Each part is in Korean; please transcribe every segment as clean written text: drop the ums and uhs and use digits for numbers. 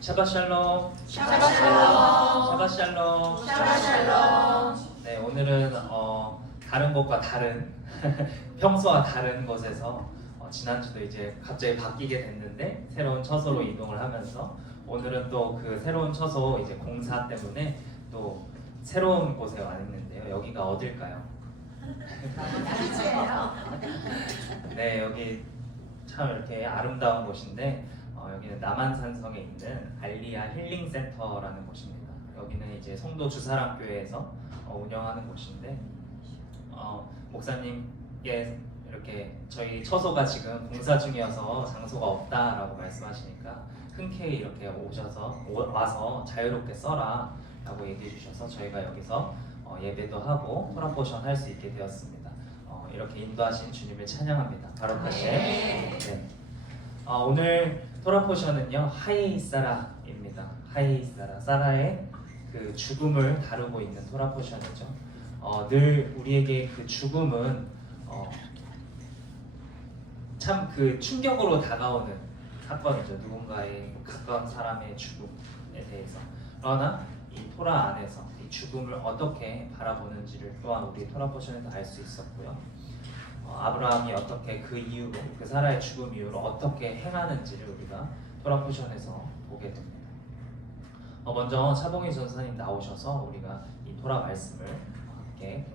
샤바 샬롬. 샤바 샬롬. 샤바 샬롬. 샤바 샬롬. 네, 오늘은 다른 곳과 다른 평소와 다른 곳에서 지난주도 이제 갑자기 바뀌게 됐는데 새로운 처소로 이동을 하면서 오늘은 또 그 새로운 처소 이제 공사 때문에 또 새로운 곳에 와 있는데요. 여기가 어딜까요? 네, 여기 참 이렇게 아름다운 곳인데 여기는 남한산성에 있는 알리아 힐링센터라는 곳입니다. 여기는 이제 송도 주사랑교회에서 운영하는 곳인데 목사님께 이렇게 저희 처소가 지금 공사 중이어서 장소가 없다라고 말씀하시니까 흔쾌히 이렇게 와서 자유롭게 써라 라고 얘기해 주셔서 저희가 여기서 예배도 하고 토라포션 할 수 있게 되었습니다. 이렇게 인도하신 주님을 찬양합니다. 바로카시. 네. 오늘 토라포션은요 하이사라입니다. 하이사라, 사라의 그 죽음을 다루고 있는 토라포션이죠. 늘 우리에게 그 죽음은 참 그 충격으로 다가오는 사건이죠. 누군가의 가까운 사람의 죽음에 대해서. 그러나 이 토라 안에서 이 죽음을 어떻게 바라보는지를 또한 우리 토라포션에서 알 수 있었고요. 아브라함이 어떻게 그 이후로 그 사라의 죽음 이후로 어떻게 행하는지를 우리가 토라포션에서 보게 됩니다. 먼저 차봉희 전사님 나오셔서 우리가 이 토라 말씀을 함께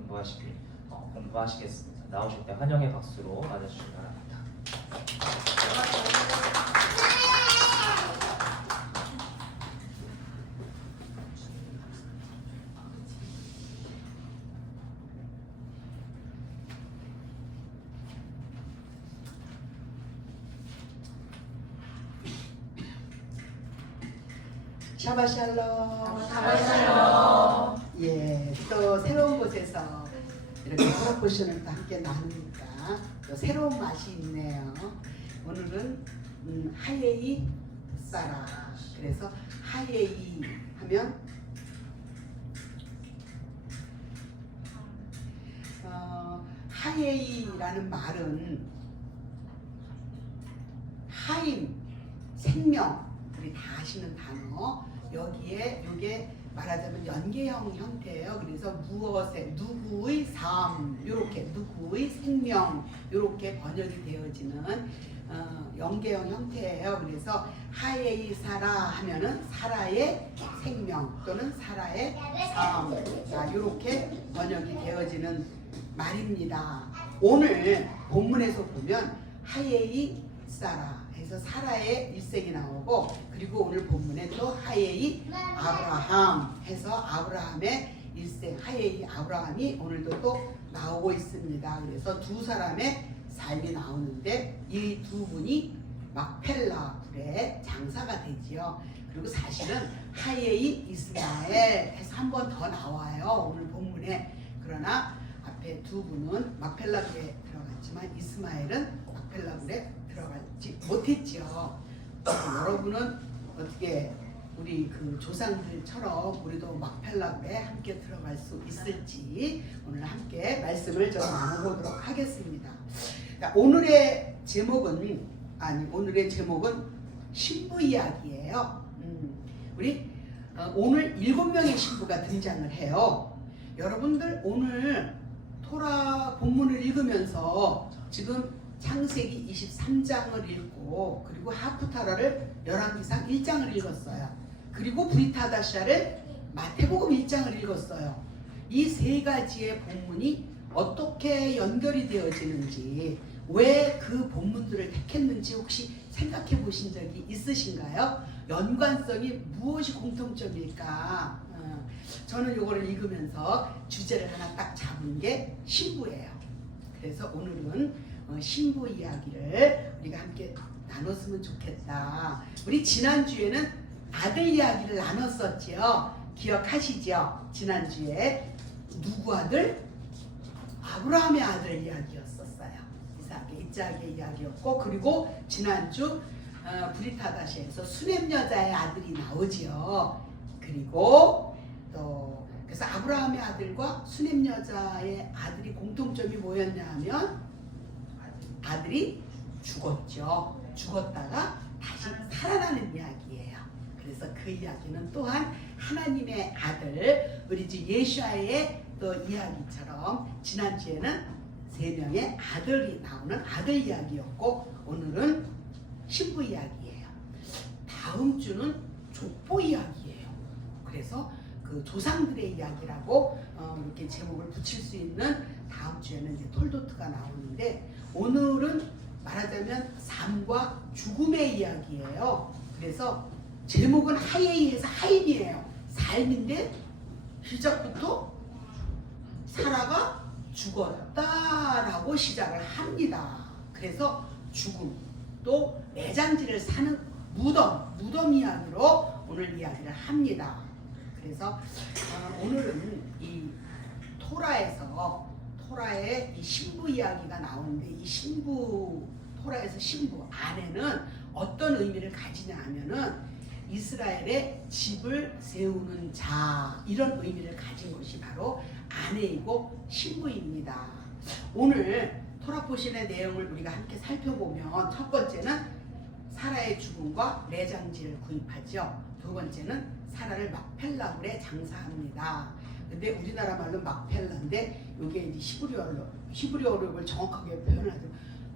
공부하시겠습니다. 나오실 때 환영의 박수로 맞아주시기 바랍니다. 샤바샬롬. 샤바샬롬. 예, 또 새로운 곳에서 이렇게 토라포션을 또 함께 나누니까 또 새로운 맛이 있네요. 오늘은 하예이 사라. 그래서 하예이 하면 하예이라는 말은 하임, 생명, 우리 다 아시는 단어. 여기에 이게 말하자면 연계형 형태예요. 그래서 무엇의, 누구의 삶, 요렇게 누구의 생명 요렇게 번역이 되어지는 연계형 형태예요. 그래서 하예이 사라 하면은 사라의 생명 또는 사라의 삶, 요렇게 번역이 되어지는 말입니다. 오늘 본문에서 보면 하예이 사라 해서 사라의 일생이 나오고, 그리고 오늘 본문에 또 하예이 아브라함 해서 아브라함의 일생, 하예이 아브라함이 오늘도 또 나오고 있습니다. 그래서 두 사람의 삶이 나오는데 이 두 분이 막펠라 굴의 장사가 되지요. 그리고 사실은 하예이 이스마엘 해서 한 번 더 나와요, 오늘 본문에. 그러나 앞에 두 분은 막펠라 굴에 들어갔지만 이스마엘은 막펠라 굴에 들어가지 못했죠. 여러분은 어떻게 우리 그 조상들처럼 우리도 막펠라굴에 함께 들어갈 수 있을지 오늘 함께 말씀을 좀 나눠보도록 하겠습니다. 자, 오늘의 제목은 신부 이야기예요. 우리 오늘 7명의 신부가 등장을 해요. 여러분들 오늘 토라 본문을 읽으면서 지금 창세기 23장을 읽고, 그리고 하프타라를 열왕기상 1장을 읽었어요. 그리고 브리타다샤를 마태복음 1장을 읽었어요. 이 세 가지의 본문이 어떻게 연결이 되어지는지, 왜 그 본문들을 택했는지 혹시 생각해 보신 적이 있으신가요? 연관성이 무엇이 공통점일까? 저는 이거를 읽으면서 주제를 하나 딱 잡은 게 신부예요. 그래서 오늘은 신부 이야기를 우리가 함께 나눴으면 좋겠다. 우리 지난주에는 아들 이야기를 나눴었지요. 기억하시죠? 지난주에 누구 아들? 아브라함의 아들 이야기였었어요. 이삭의 이야기였고, 그리고 지난주 브리타다시에서 수넴 여자의 아들이 나오지요. 그리고 또 그래서 아브라함의 아들과 수넴 여자의 아들이 공통점이 뭐였냐 하면 아들이 죽었죠. 죽었다가 다시 살아나는 이야기예요. 그래서 그 이야기는 또한 하나님의 아들, 우리 주 예수아의 또 이야기처럼 지난주에는 3명의 아들이 나오는 아들 이야기였고, 오늘은 신부 이야기예요. 다음 주는 족보 이야기예요. 그래서 그 조상들의 이야기라고 이렇게 제목을 붙일 수 있는, 다음 주에는 이제 톨도트가 나오는데, 오늘은 말하자면 삶과 죽음의 이야기예요. 그래서 제목은 하예이에서 하임이에요. 삶인데 시작부터 사라가 죽었다라고 시작을 합니다. 그래서 죽음, 또 매장지를 사는 무덤 이야기로 오늘 이야기를 합니다. 그래서 오늘은 이 토라의 이 신부 이야기가 나오는데, 이 토라에서 신부 안에는 어떤 의미를 가지냐 하면은 이스라엘의 집을 세우는 자, 이런 의미를 가진 것이 바로 아내이고 신부입니다. 오늘 토라포신의 내용을 우리가 함께 살펴보면, 첫 번째는 사라의 죽음과 매장지를 구입하죠. 두 번째는 사라를 막펠라굴에 장사합니다. 근데 우리나라 말로 막펠라인데 이게 이제 히브리어를 정확하게 표현하죠.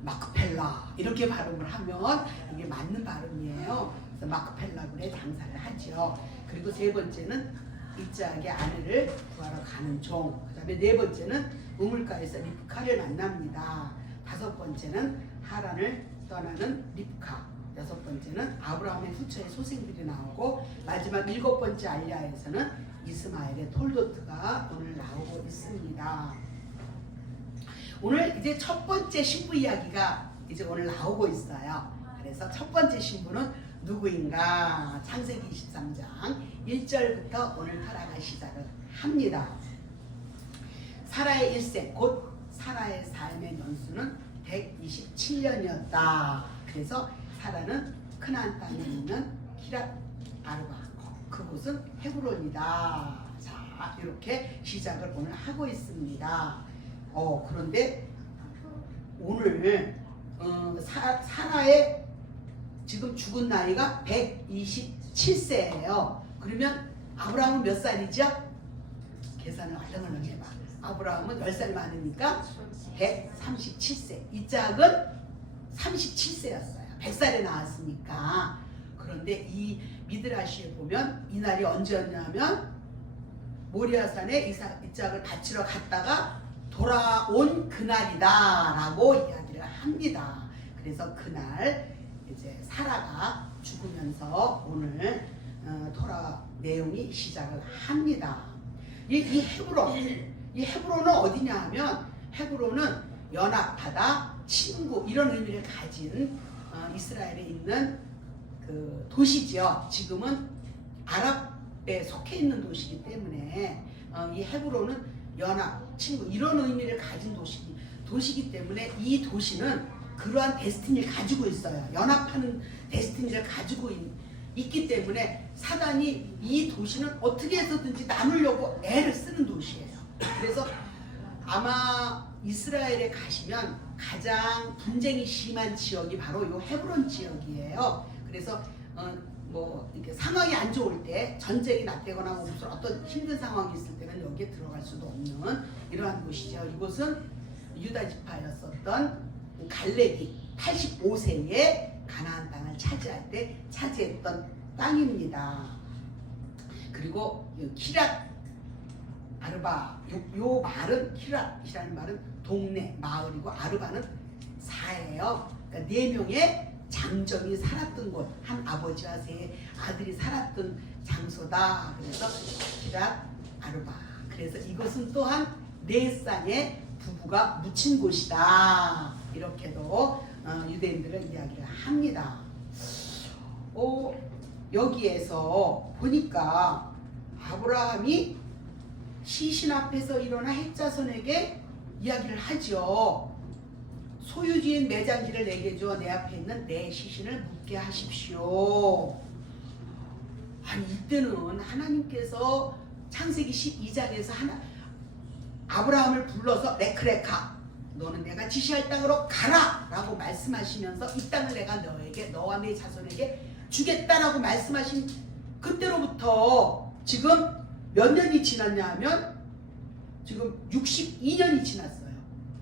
마크펠라 이렇게 발음을 하면 이게 맞는 발음이에요. 그래서 마크펠라굴에 장사를 하죠. 그리고 세 번째는 이삭의 아내를 구하러 가는 종. 그다음에 네 번째는 우물가에서 리브카를 만납니다. 다섯 번째는 하란을 떠나는 리브카. 여섯 번째는 아브라함의 후처의 소생들이 나오고, 마지막 일곱 번째 알리아에서는 이스마엘의 톨도트가 오늘 나오고 있습니다. 오늘 이제 첫 번째 신부 이야기가 이제 오늘 나오고 있어요. 그래서 첫 번째 신부는 누구인가? 창세기 23장 1절부터 오늘 타락을 시작을 합니다. 사라의 일생 곧 사라의 삶의 연수는 127년이었다. 그래서 사라는 크나안 땅에 있는 키랏 아르바, 그곳은 헤브론이다. 자, 이렇게 시작을 오늘 하고 있습니다. 그런데 오늘 사라의 지금 죽은 나이가 127세예요. 그러면 아브라함은 몇 살이죠? 계산을 얼른 해봐. 아브라함은 10살 많으니까 137세. 이삭은 37세였어요. 100살에 나왔으니까. 그런데 이 미드라시에 보면 이날이 언제였냐면 모리아산에 이삭을 바치러 갔다가 돌아온 그날이다 라고 이야기를 합니다. 그래서 그날 이제 사라가 죽으면서 오늘 토라 내용이 시작을 합니다. 이 헤브론은 어디냐 하면 헤브론은 연합하다, 친구 이런 의미를 가진 이스라엘에 있는 그 도시지요. 지금은 아랍에 속해 있는 도시이기 때문에 이 헤브론은 연합, 친구 이런 의미를 가진 도시이기 때문에 이 도시는 그러한 데스티니를 가지고 있어요. 연합하는 데스티니를 가지고 있기 때문에 사단이 이 도시는 어떻게 해서든지 나누려고 애를 쓰는 도시예요. 그래서 아마 이스라엘에 가시면 가장 분쟁이 심한 지역이 바로 이 헤브론 지역이에요. 그래서 뭐 이렇게 상황이 안 좋을 때 전쟁이 났다거나 무슨 어떤 힘든 상황이 있을 때는 여기에 들어갈 수도 없는 이러한 곳이죠. 이곳은 유다 지파였었던 갈렙이 85세에 가나안 땅을 차지할 때 차지했던 땅입니다. 그리고 키랏 아르바 요 말은 키랏이라는 말은 동네 마을이고 아르바는 사예요. 그러니까 4명의 장정이 살았던 곳, 한 아버지와 3 아들이 살았던 장소다. 그래서 키랏 아르바. 그래서 이것은 또한 4쌍의 부부가 묻힌 곳이다. 이렇게도 유대인들은 이야기를 합니다. 여기에서 보니까 아브라함이 시신 앞에서 일어나 핵자손에게 이야기를 하죠. 소유주인 매장지를 내게 주어 내 앞에 있는 내 시신을 묻게 하십시오. 아니 이때는 하나님께서 창세기 12장에서 아브라함을 불러서 레크레카 너는 내가 지시할 땅으로 가라 라고 말씀하시면서 이 땅을 내가 너에게 너와 네 자손에게 주겠다라고 말씀하신 그때로부터 지금 몇 년이 지났냐 하면 지금 62년이 지났어요.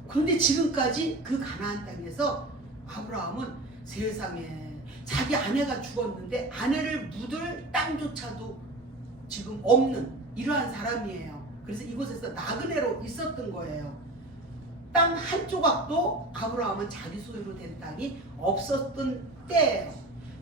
그런데 지금까지 그 가나안 땅에서 아브라함은 세상에 자기 아내가 죽었는데 아내를 묻을 땅조차도 지금 없는 이러한 사람이에요. 그래서 이곳에서 나그네로 있었던 거예요. 땅 한 조각도 아브라함은 자기 소유로 된 땅이 없었던 때예요.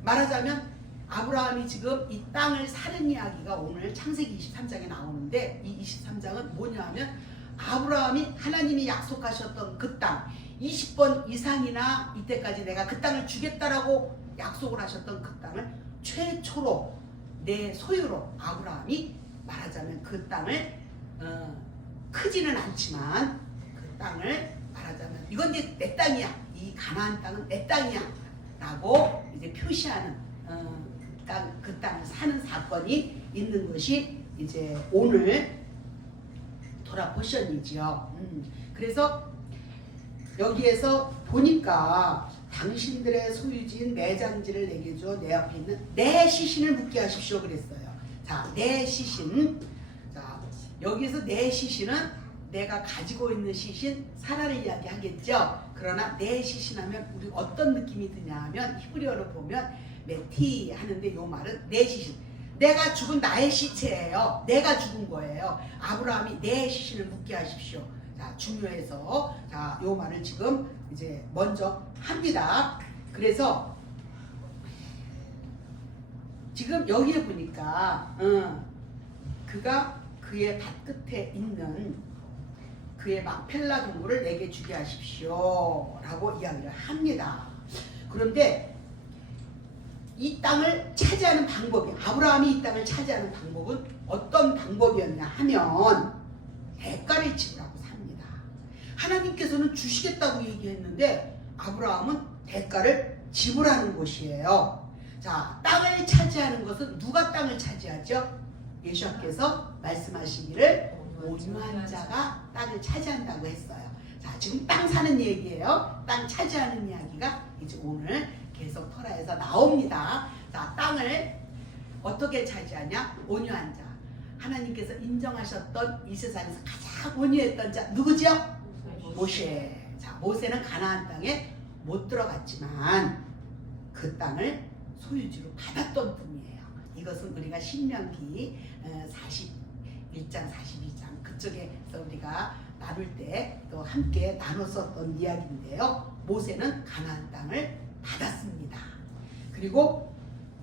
말하자면 아브라함이 지금 이 땅을 사는 이야기가 오늘 창세기 23장에 나오는데 이 23장은 뭐냐 하면 아브라함이 하나님이 약속하셨던 그 땅 20번 이상이나 이때까지 내가 그 땅을 주겠다라고 약속을 하셨던 그 땅을 최초로 내 소유로 아브라함이 말하자면 그 땅을 크지는 않지만 그 땅을 말하자면 이건 이제 내 땅이야. 이 가나안 땅은 내 땅이야 라고 이제 표시하는 그 땅을 사는 사건이 있는 것이 이제 오늘 토라포션이지요. 그래서 여기에서 보니까 당신들의 소유지인 매장지를 내게 주어 내 앞에 있는 내 시신을 묻게 하십시오 그랬어요. 자, 내 시신. 자, 여기서 내 시신은 내가 가지고 있는 시신 사라를 이야기하겠죠. 그러나 내 시신 하면 우리 어떤 느낌이 드냐 하면 히브리어로 보면 메티 하는데 요 말은 내 시신. 내가 죽은 나의 시체예요. 내가 죽은 거예요. 아브라함이 내 시신을 묻게 하십시오. 자, 중요해서 자, 요 말을 지금 이제 먼저 합니다. 그래서 지금 여기에 보니까 그가 그의 밭끝에 있는 그의 막펠라 동물을 내게 주게 하십시오 라고 이야기를 합니다. 그런데 이 땅을 차지하는 방법이, 아브라함이 이 땅을 차지하는 방법은 어떤 방법이었냐 하면 대가를 지불하고 삽니다. 하나님께서는 주시겠다고 얘기했는데 아브라함은 대가를 지불하는 것이에요. 자, 땅을 차지하는 것은 누가 땅을 차지하죠? 예수께서 말씀하시기를 온유한 자가 땅을 차지한다고 했어요. 자, 지금 땅 사는 얘기예요. 땅 차지하는 이야기가 이제 오늘 계속 토라에서 나옵니다. 자, 땅을 어떻게 차지하냐? 온유한 자. 하나님께서 인정하셨던 이 세상에서 가장 온유했던 자 누구죠? 모세. 자, 모세는 가나안 땅에 못 들어갔지만 그 땅을 소유주로 받았던 분이에요. 이것은 우리가 신명기 41장, 42장 그쪽에서 우리가 나눌 때 또 함께 나눴었던 이야기인데요. 모세는 가나안 땅을 받았습니다. 그리고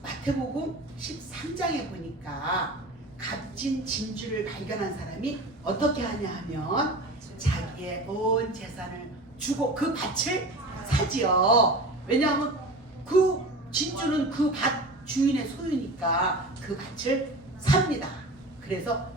마태복음 13장에 보니까 값진 진주를 발견한 사람이 어떻게 하냐 하면 자기의 온 재산을 주고 그 밭을 사지요. 왜냐하면 그 진주는 그 밭 주인의 소유니까 그 밭을 삽니다. 그래서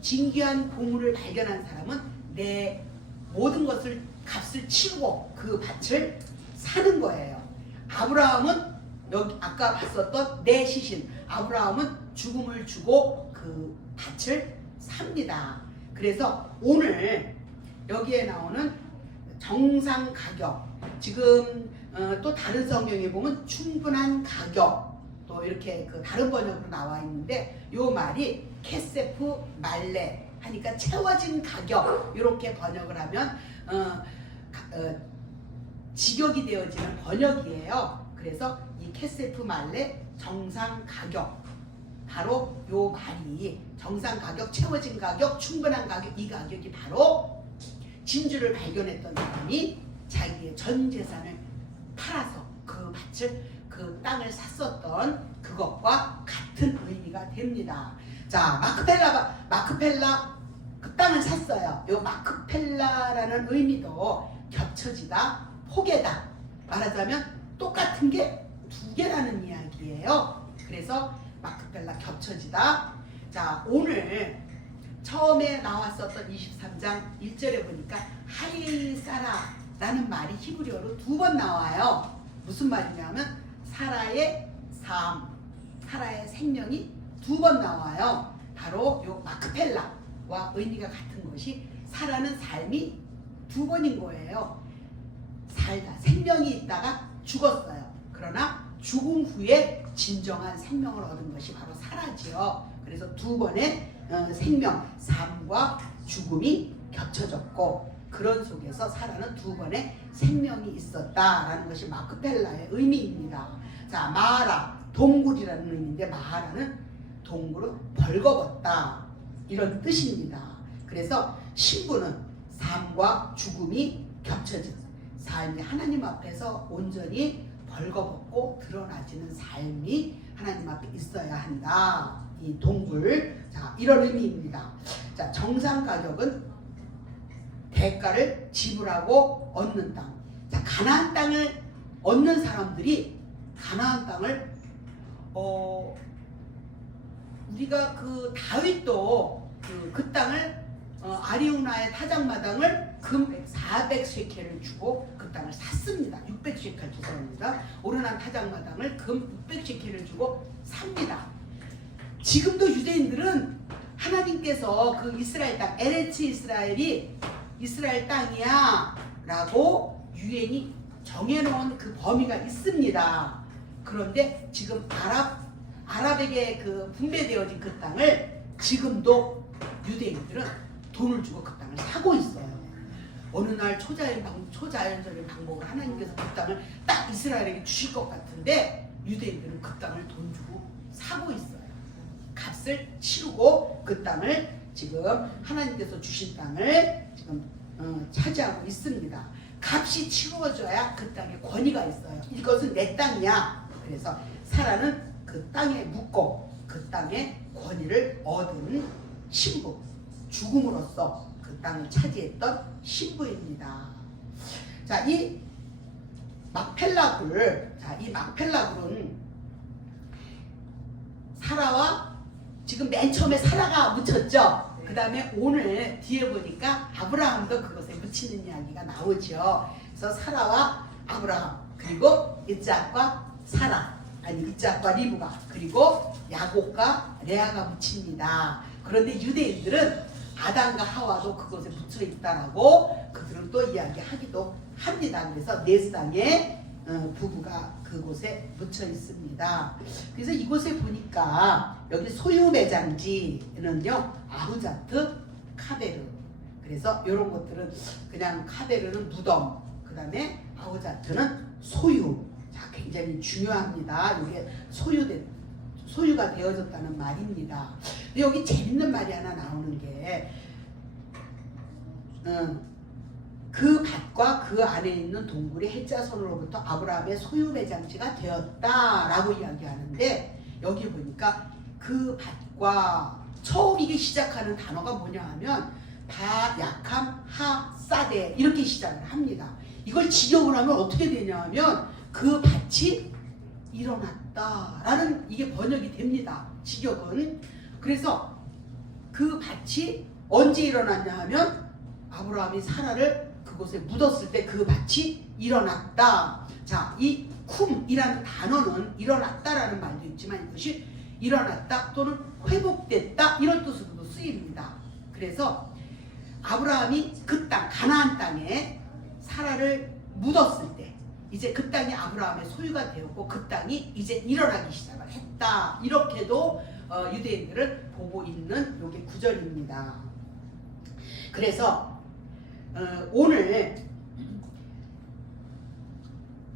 진귀한 보물을 발견한 사람은 내 모든 것을 값을 치르고 그 밭을 사는 거예요. 아브라함은 여기 아까 봤었던 내 시신, 아브라함은 죽음을 주고 그 밭을 삽니다. 그래서 오늘 여기에 나오는 정상 가격, 지금 또 다른 성경에 보면 충분한 가격, 또 이렇게 그 다른 번역으로 나와 있는데 요 말이 케세프 말레 하니까 채워진 가격, 이렇게 번역을 하면 직역이 되어지는 번역이에요. 그래서 이 케세프 말레 정상 가격, 바로 요 말이 정상 가격, 채워진 가격, 충분한 가격, 이 가격이 바로 진주를 발견했던 사람이 자기의 전 재산을 팔아서 그 밭을, 그 땅을 샀었던 그것과 같은 의미가 됩니다. 자, 마크펠라 그 땅을 샀어요. 요 마크펠라라는 의미도 겹쳐지다, 포개다. 말하자면 똑같은 게 두 개라는 이야기예요. 그래서 마크펠라 겹쳐지다. 자, 오늘 처음에 나왔었던 23장 1절에 보니까 하이사라라는 말이 히브리어로 2번 나와요. 무슨 말이냐면 사라의 삶, 사라의 생명이 2번 나와요. 바로 요 마크펠라와 의미가 같은 것이, 사라는 삶이 2번인 거예요. 살다, 생명이 있다가 죽었어요. 그러나 죽음 후에 진정한 생명을 얻은 것이 바로 사라지요. 그래서 2번의 생명, 삶과 죽음이 겹쳐졌고, 그런 속에서 사라는 2번의 생명이 있었다라는 것이 마크펠라의 의미입니다. 자, 마하라, 동굴이라는 의미인데 마하라는 동굴은 벌거벗다, 이런 뜻입니다. 그래서 신부는 삶과 죽음이 겹쳐진 삶이 하나님 앞에서 온전히 벌거벗고 드러나지는 삶이 하나님 앞에 있어야 한다. 이 동굴, 자, 이런 의미입니다. 자, 정상 가격은 대가를 지불하고 얻는 땅. 자, 가나안 땅을 얻는 사람들이 가나안 땅을 우리가 그 다윗도 그 땅을 아리우나의 타작마당을 금 400쉐켈을 주고 그 땅을 샀습니다. 600쉐켈 죄송합니다. 오르난 타작마당을 금 600쉐켈을 주고 삽니다. 지금도 유대인들은 하나님께서 그 이스라엘 땅, 에레츠 이스라엘이 이스라엘 땅이야 라고 유엔이 정해놓은 그 범위가 있습니다. 그런데 지금 아랍에게 그 분배되어진 그 땅을 지금도 유대인들은 돈을 주고 그 땅을 사고 있어요. 어느 날 초자연적인 방법으로 하나님께서 그 땅을 딱 이스라엘에게 주실 것 같은데 유대인들은 그 땅을 돈 주고 사고 있어요. 값을 치르고 그 땅을 지금 하나님께서 주신 땅을 지금 차지하고 있습니다. 값이 치루어져야 그 땅에 권위가 있어요. 이것은 내 땅이야. 그래서 사라는 그 땅에 묻고 그 땅에 권위를 얻은 신부, 죽음으로써 그 땅을 차지했던 신부입니다. 자, 이 막펠라굴. 자, 이 막펠라굴은 사라와 지금 맨 처음에 사라가 묻혔죠. 그 다음에 오늘 뒤에 보니까 아브라함도 그것에 묻히는 이야기가 나오죠. 그래서 사라와 아브라함, 그리고 이삭과 사라, 아니 이삭과 리브가, 그리고 야곱과 레아가 묻힙니다. 그런데 유대인들은 아담과 하와도 그것에 묻혀 있다라고 그들은 또 이야기하기도 합니다. 그래서 네 쌍의 부부가 그곳에 묻혀 있습니다. 그래서 이곳에 보니까 여기 소유 매장지는요 아후자트, 카베르. 그래서 이런 것들은 그냥 카베르는 무덤, 그 다음에 아후자트는 소유. 자, 굉장히 중요합니다. 이게 소유가 되어졌다는 말입니다. 근데 여기 재밌는 말이 하나 나오는 게 그 밭과 그 안에 있는 동굴이 헷자손으로부터 아브라함의 소유 매장지가 되었다라고 이야기하는데 여기 보니까 그 밭과 처음 이게 시작하는 단어가 뭐냐 하면 바, 약함, 하, 사대 이렇게 시작을 합니다. 이걸 직역을 하면 어떻게 되냐 하면 그 밭이 일어났다라는 이게 번역이 됩니다. 직역은. 그래서 그 밭이 언제 일어났냐 하면 아브라함이 사라를 그곳에 묻었을 때 그 밭이 일어났다. 자, 이 쿰이라는 단어는 일어났다라는 말도 있지만 이것이 일어났다 또는 회복됐다 이런 뜻으로도 쓰입니다. 그래서 아브라함이 그 땅, 가나안 땅에 사라를 묻었을 때 이제 그 땅이 아브라함의 소유가 되었고 그 땅이 이제 일어나기 시작을 했다. 이렇게도 유대인들을 보고 있는 요게 구절입니다. 그래서 오늘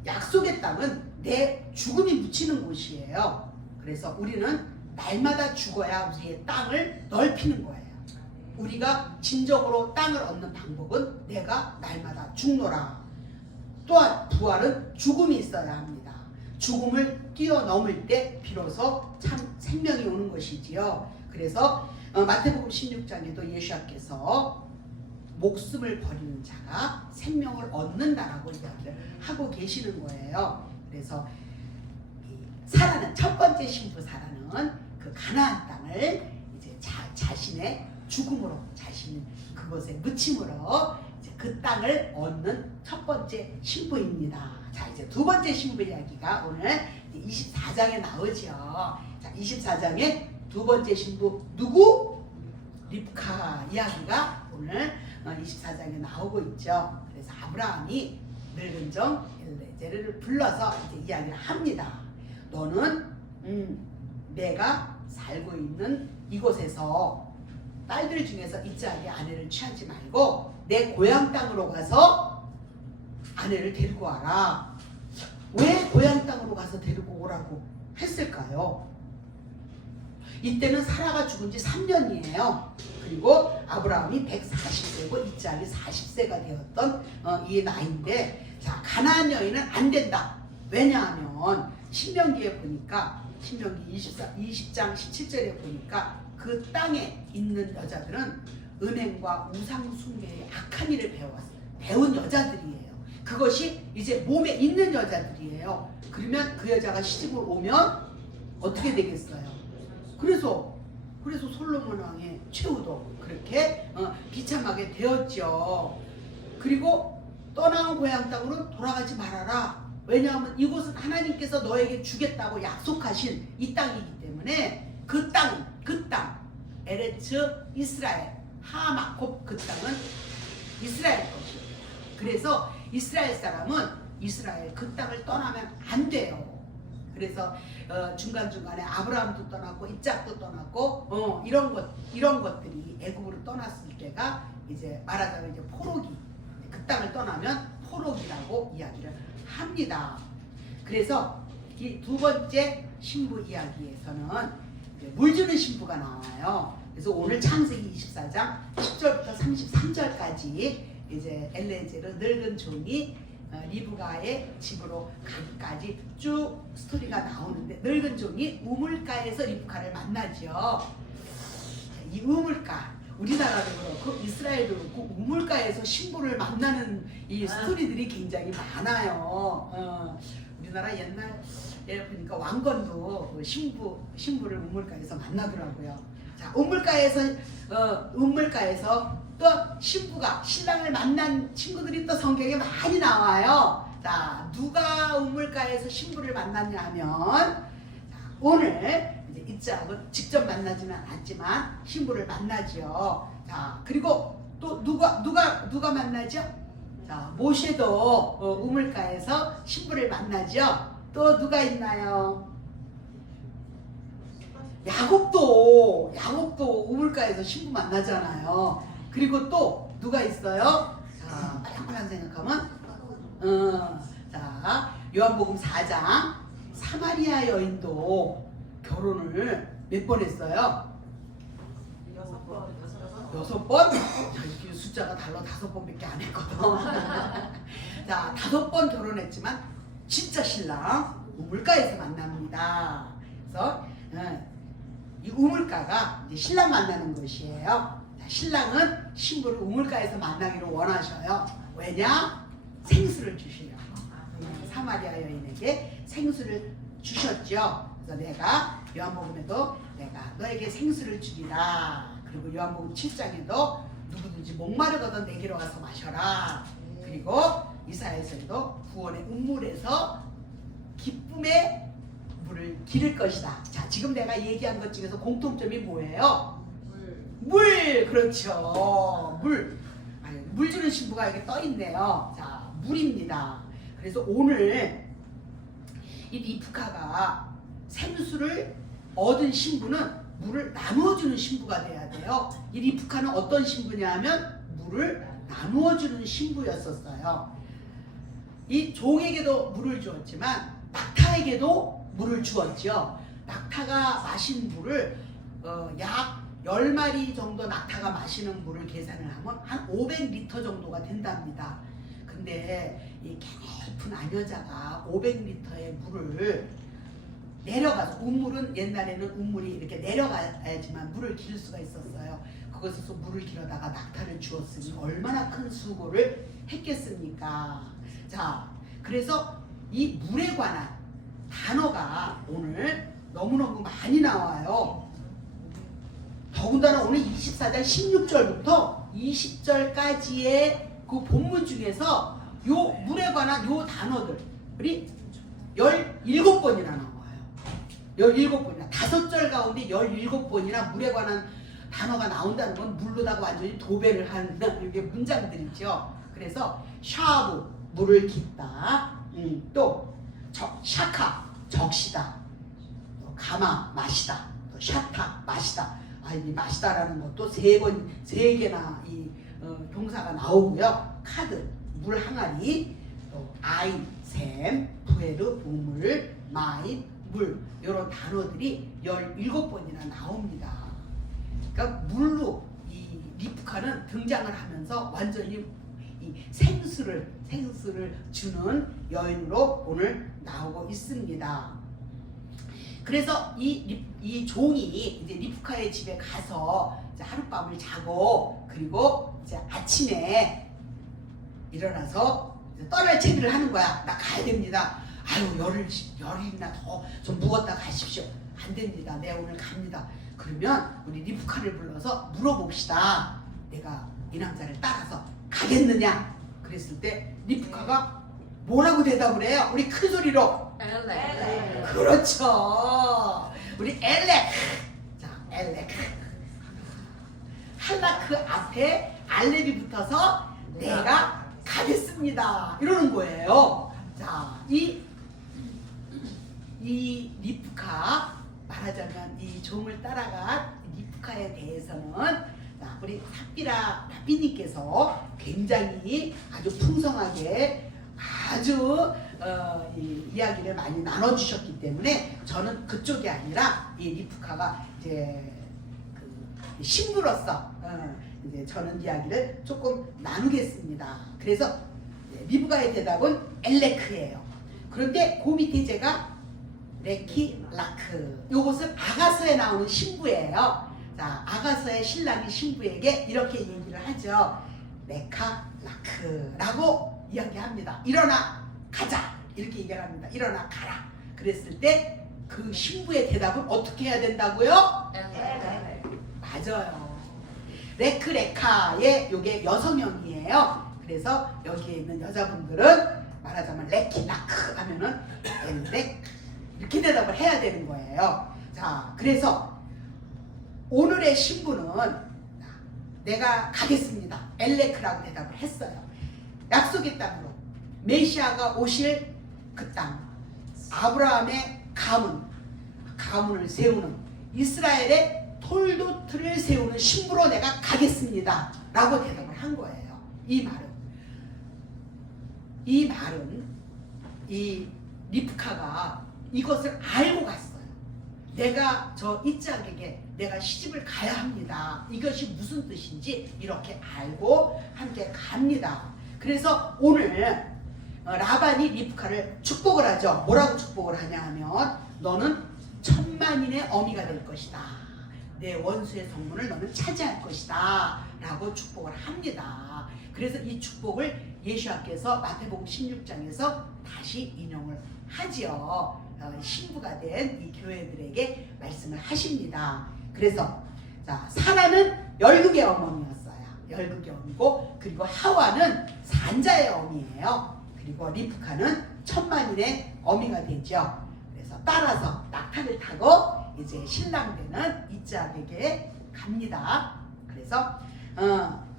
약속의 땅은 내 죽음이 묻히는 곳이에요. 그래서 우리는 날마다 죽어야 우리의 땅을 넓히는 거예요. 우리가 진정으로 땅을 얻는 방법은 내가 날마다 죽노라. 또한 부활은 죽음이 있어야 합니다. 죽음을 뛰어넘을 때 비로소 참 생명이 오는 것이지요. 그래서 마태복음 16장에도 예수님께서 목숨을 버리는 자가 생명을 얻는다라고 이야기를 하고 계시는 거예요. 그래서 사라는 첫 번째 신부 사라는 그 가나안 땅을 이제 자신의 죽음으로 자신 그것에 묻힘으로 이제 그 땅을 얻는 첫 번째 신부입니다. 자, 이제 두 번째 신부 이야기가 오늘 24장에 나오죠. 자, 24장에 두 번째 신부 누구? 립카 이야기가 오늘 24장에 나오고 있죠. 그래서 아브라함이 늙은 종 엘레제를 불러서 이제 이야기를 합니다. 너는 내가 살고 있는 이곳에서 딸들 중에서 이삭의 아내를 취하지 말고 내 고향 땅으로 가서 아내를 데리고 와라. 왜 고향 땅으로 가서 데리고 오라고 했을까요? 이때는 사라가 죽은 지 3년이에요. 그리고 아브라함이 140세고 이삭이 40세가 되었던 이 나이인데, 자, 가나안 여인은 안 된다. 왜냐하면 신명기에 보니까 신명기 20장 17절에 보니까 그 땅에 있는 여자들은 음행과 우상 숭배의 악한 일을 배운 여자들이에요. 그것이 이제 몸에 있는 여자들이에요. 그러면 그 여자가 시집을 오면 어떻게 되겠어요? 그래서 솔로몬 왕의 최후도 그렇게 비참하게 되었죠. 그리고 떠나온 고향 땅으로 돌아가지 말아라. 왜냐하면 이곳은 하나님께서 너에게 주겠다고 약속하신 이 땅이기 때문에 그 땅 에레츠 이스라엘 하마콥 그 땅은 이스라엘 것이에요. 그래서 이스라엘 사람은 이스라엘 그 땅을 떠나면 안 돼요. 그래서 중간중간에 아브라함도 떠났고 이삭도 떠났고 이런 것들이 애굽으로 떠났을 때가 이제 말하자면 이제 포로기, 그 땅을 떠나면 포로기라고 이야기를 합니다. 그래서 이 두 번째 신부 이야기에서는 물 주는 신부가 나와요. 그래서 오늘 창세기 24장 10절부터 33절까지 이제 엘레제르 늙은 종이 리브가의 집으로 가기까지 쭉 스토리가 나오는데, 늙은 종이 우물가에서 리브가를 만나죠. 이 우물가, 우리나라도 그렇고 이스라엘도 그렇고 우물가에서 신부를 만나는 이 스토리들이 굉장히 많아요. 우리나라 옛날에 보니까 왕건도 그 신부를 우물가에서 만나더라고요. 자, 우물가에서 또 신랑을 만난 친구들이 또 성경에 많이 나와요. 자, 누가 우물가에서 신부를 만났냐 하면, 자, 오늘 이제 이자하고 직접 만나지는 않지만 신부를 만나죠. 자, 그리고 또 누가 만나죠? 자, 모세도 우물가에서 신부를 만나죠. 또 누가 있나요? 야곱도 우물가에서 신부 만나잖아요. 그리고 또 누가 있어요? 자, 빨랑빨랑 생각하면 자, 요한복음 4장 사마리아 여인도 결혼을 몇 번 했어요? 6번? 이게 숫자가 달라 5번밖에 안 했거든. 자, 5번 결혼했지만 진짜 신랑 우물가에서 만납니다. 그래서 이 우물가가 이제 신랑 만나는 곳이에요. 자, 신랑은 신부를 우물가에서 만나기를 원하셔요. 왜냐? 생수를 주시려고. 사마리아 여인에게 생수를 주셨죠. 그래서 내가 요한복음에도 내가 너에게 생수를 주리라. 그리고 요한복음 7장에도 누구든지 목마르거든 내게로 와서 마셔라. 그리고 이사야서에도 구원의 우물에서 기쁨의 물을 기를 것이다. 자, 지금 내가 얘기한 것 중에서 공통점이 뭐예요? 물. 그렇죠. 물 주는 신부가 여기 떠 있네요. 자, 물입니다. 그래서 오늘 이 리브카가 생수를 얻은 신부는 물을 나누어주는 신부가 돼야 돼요. 이 리브카는 어떤 신부냐 하면 물을 나누어주는 신부였었어요. 이 종에게도 물을 주었지만 낙타에게도 물을 주었죠. 낙타가 마신 물을 약 10마리 정도 낙타가 마시는 물을 계산을 하면 한 500리터 정도가 된답니다. 근데 이 개깊은 아녀자가 500리터의 물을 내려가서, 우물은 옛날에는 우물이 이렇게 내려가야지만 물을 기를 수가 있었어요. 그것에서 물을 길어다가 낙타를 주었으니 얼마나 큰 수고를 했겠습니까? 자, 그래서 이 물에 관한 단어가 오늘 너무너무 많이 나와요. 더군다나 오늘 24장 16절부터 20절까지의 그 본문 중에서 요 물에 관한 요 단어들이 17번이나 나와요. 17번이나 5절 가운데 17번이나 물에 관한 단어가 나온다는 건 물로다가 완전히 도배를 하는 이게 문장들이죠. 그래서 샤브 물을 깃다, 또 샤카 적시다, 또 가마 마시다, 또 샤타 마시다. 이 마시다라는 것도 세 개나 이 동사가 나오고요. 카드 물 항아리, 또 아이 샘, 부에르 우물, 마인 물, 이런 단어들이 17번이나 나옵니다. 그러니까 물로 이 리브카는 등장을 하면서 완전히 이 생수를 주는 여인으로 오늘 나오고 있습니다. 그래서 이 종이 이제 리브카의 집에 가서 이제 하룻밤을 자고, 그리고 이제 아침에 일어나서 이제 떠날 채비를 하는 거야. 나 가야 됩니다. 아유, 열흘이나 더 좀 묵었다 가십시오. 안 됩니다. 내 오늘 갑니다. 그러면 우리 리브카를 불러서 물어봅시다. 내가 이 남자를 따라서 가겠느냐? 그랬을 때 리브카가 뭐라고 대답을 해요? 우리 큰 소리로. 엘렉. 그렇죠. 우리 엘렉. 자, 엘렉. 할라 그 앞에 알렙이 붙어서 내가 가겠습니다. 이러는 거예요. 자, 이 리브카, 말하자면 이 종을 따라간 리브카에 대해서는 자, 우리 삽비라 라비님께서 굉장히 아주 풍성하게 아주 이 이야기를 많이 나눠주셨기 때문에 저는 그쪽이 아니라 이 리브카가 이제 그 신부로서 이제 저는 이야기를 조금 나누겠습니다. 그래서 리브카의 대답은 엘레크예요. 그런데 그 밑에 제가 레키 라크, 요것은 아가서에 나오는 신부예요. 자, 아가서의 신랑이 신부에게 이렇게 얘기를 하죠. 레카 라크라고 이야기합니다. 일어나 가자 이렇게 얘기를 합니다. 일어나 가라. 그랬을 때 그 신부의 대답은 어떻게 해야 된다고요? 맞아요. 레카의 요게 여성형이에요. 그래서 여기에 있는 여자분들은 말하자면 레키 라크 하면은 엘렉 이렇게 대답을 해야 되는 거예요. 자, 그래서 오늘의 신부는 내가 가겠습니다. 엘레크라고 대답을 했어요. 약속의 땅으로 메시아가 오실 그 땅, 아브라함의 가문을 세우는 이스라엘의 톨도트를 세우는 신부로 내가 가겠습니다 라고 대답을 한 거예요. 이 말은 이 리브카가 이것을 알고 갔어요. 내가 저 이삭에게 내가 시집을 가야 합니다. 이것이 무슨 뜻인지 이렇게 알고 함께 갑니다. 그래서 오늘 라반이 리브카를 축복을 하죠. 뭐라고 축복을 하냐 하면 너는 천만인의 어미가 될 것이다. 내 원수의 성문을 너는 차지할 것이다 라고 축복을 합니다. 그래서 이 축복을 예수님께서 마태복음 16장에서 다시 인용을 하지요. 신부가 된 이 교회들에게 말씀을 하십니다. 그래서 자, 사라는 열국의 어머니였어요. 열국의 어미고, 그리고 하와는 산자의 어미예요. 그리고 리브카는 천만인의 어미가 되죠. 그래서 따라서 낙타를 타고 이제 신랑 되는 이삭에게 갑니다. 그래서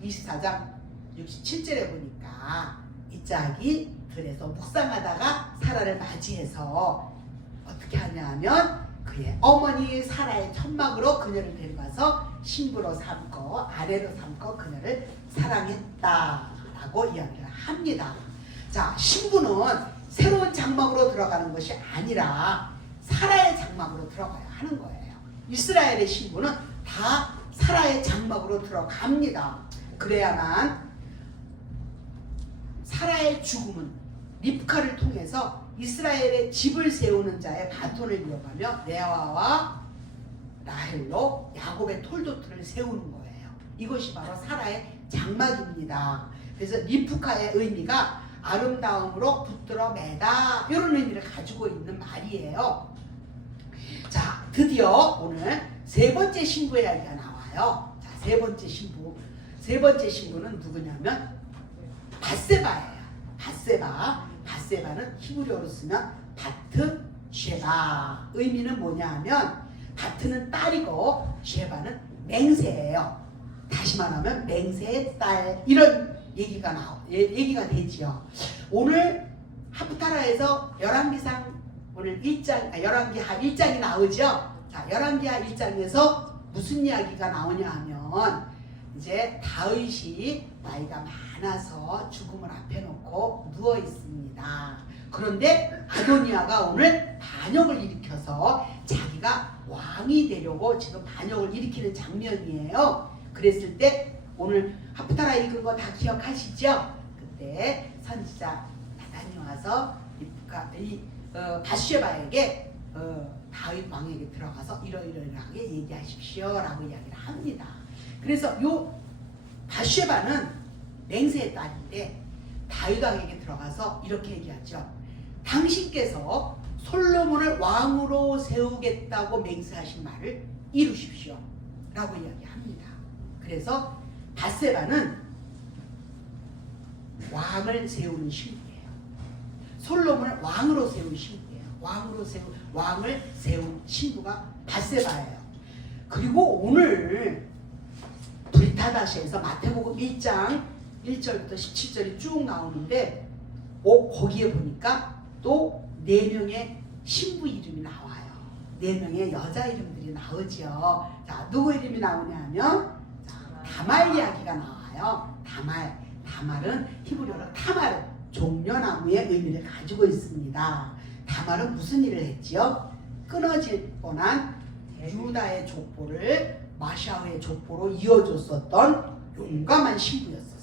24장 67절에 보니까 이삭이 들에서 묵상하다가 사라를 맞이해서 어떻게 하냐면 그의 어머니 사라의 천막으로 그녀를 데려가서 신부로 삼고 아내로 삼고 그녀를 사랑했다라고 이야기를 합니다. 자, 신부는 새로운 장막으로 들어가는 것이 아니라 사라의 장막으로 들어가야 하는 거예요. 이스라엘의 신부는 다 사라의 장막으로 들어갑니다. 그래야만 사라의 죽음은 리브카를 통해서 이스라엘의 집을 세우는 자의 바톤을 이어가며 레아와 라헬로 야곱의 톨도트를 세우는 거예요. 이것이 바로 사라의 장막입니다. 그래서 리브카의 의미가 아름다움으로 붙들어 매다 이런 의미를 가지고 있는 말이에요. 자, 드디어 오늘 세 번째 신부 이야기가 나와요. 자, 세 번째 신부는 누구냐면 밧세바예요. 밧세바는 히브리어로 쓰면 바트-쉐바. 의미는 뭐냐 하면 바트는 딸이고 쉐바는 맹세예요. 다시 말하면 맹세의 딸, 이런 얘기가 되지요. 오늘 하프타라에서 열왕기상 오늘 11기하 1장이 나오죠. 자, 열왕기하 1장에서 무슨 이야기가 나오냐 하면 이제 다윗이 나이가 많아서 죽음을 앞에 놓고 누워 있습니다. 그런데 아도니아가 오늘 반역을 일으켜서 자기가 왕이 되려고 지금 반역을 일으키는 장면이에요. 그랬을 때 오늘 하프타라 읽은 거 다 기억하시죠? 그때 선지자 나단이 와서 밧쉐바에게 다윗 왕에게 들어가서 이러이러하게 얘기하십시오 라고 이야기를 합니다. 그래서 요 밧쉐바는 맹세의 딸인데 다윗 왕에게 들어가서 이렇게 얘기하죠. 당신께서 솔로몬을 왕으로 세우겠다고 맹세하신 말을 이루십시오 라고 이야기합니다. 그래서 밧세바는 왕을 세우는 신부예요. 솔로몬을 왕으로 세운 신부예요. 왕을 세운 신부가 밧세바예요. 그리고 오늘 브리타다시에서 마태복음 1장 1절부터 17절이 쭉 나오는데 거기에 보니까 또 4명의 신부 이름이 나와요. 4명의 여자 이름들이 나오죠. 자, 누구 이름이 나오냐면 다말 이야기가 나와요. 다말은 히브리어로 타마르, 종려나무의 의미를 가지고 있습니다. 다말은 무슨 일을 했지요? 끊어질 뻔한 유다의 족보를 마샤오의 족보로 이어줬었던 용감한 신부였었어요.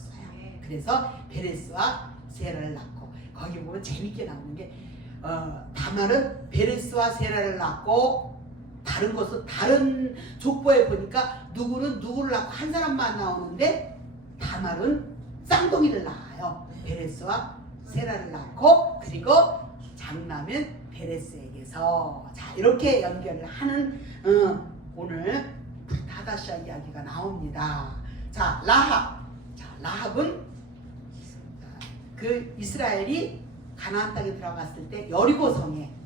그래서 베레스와 세라를 낳고, 거기 보면 재밌게 나오는 게 다말은 베레스와 세라를 낳고 다른 것은 다른 족보에 보니까 누구는 누구를 낳고 한 사람만 나오는데 다말은 쌍둥이를 낳아요. 베레스와 세라를 낳고 그리고 장남인 베레스에게서 자 이렇게 연결을 하는 오늘 하다샤 이야기가 나옵니다. 자 라합, 자 라합은 그 이스라엘이 가나안 땅에 들어갔을 때 여리고성에서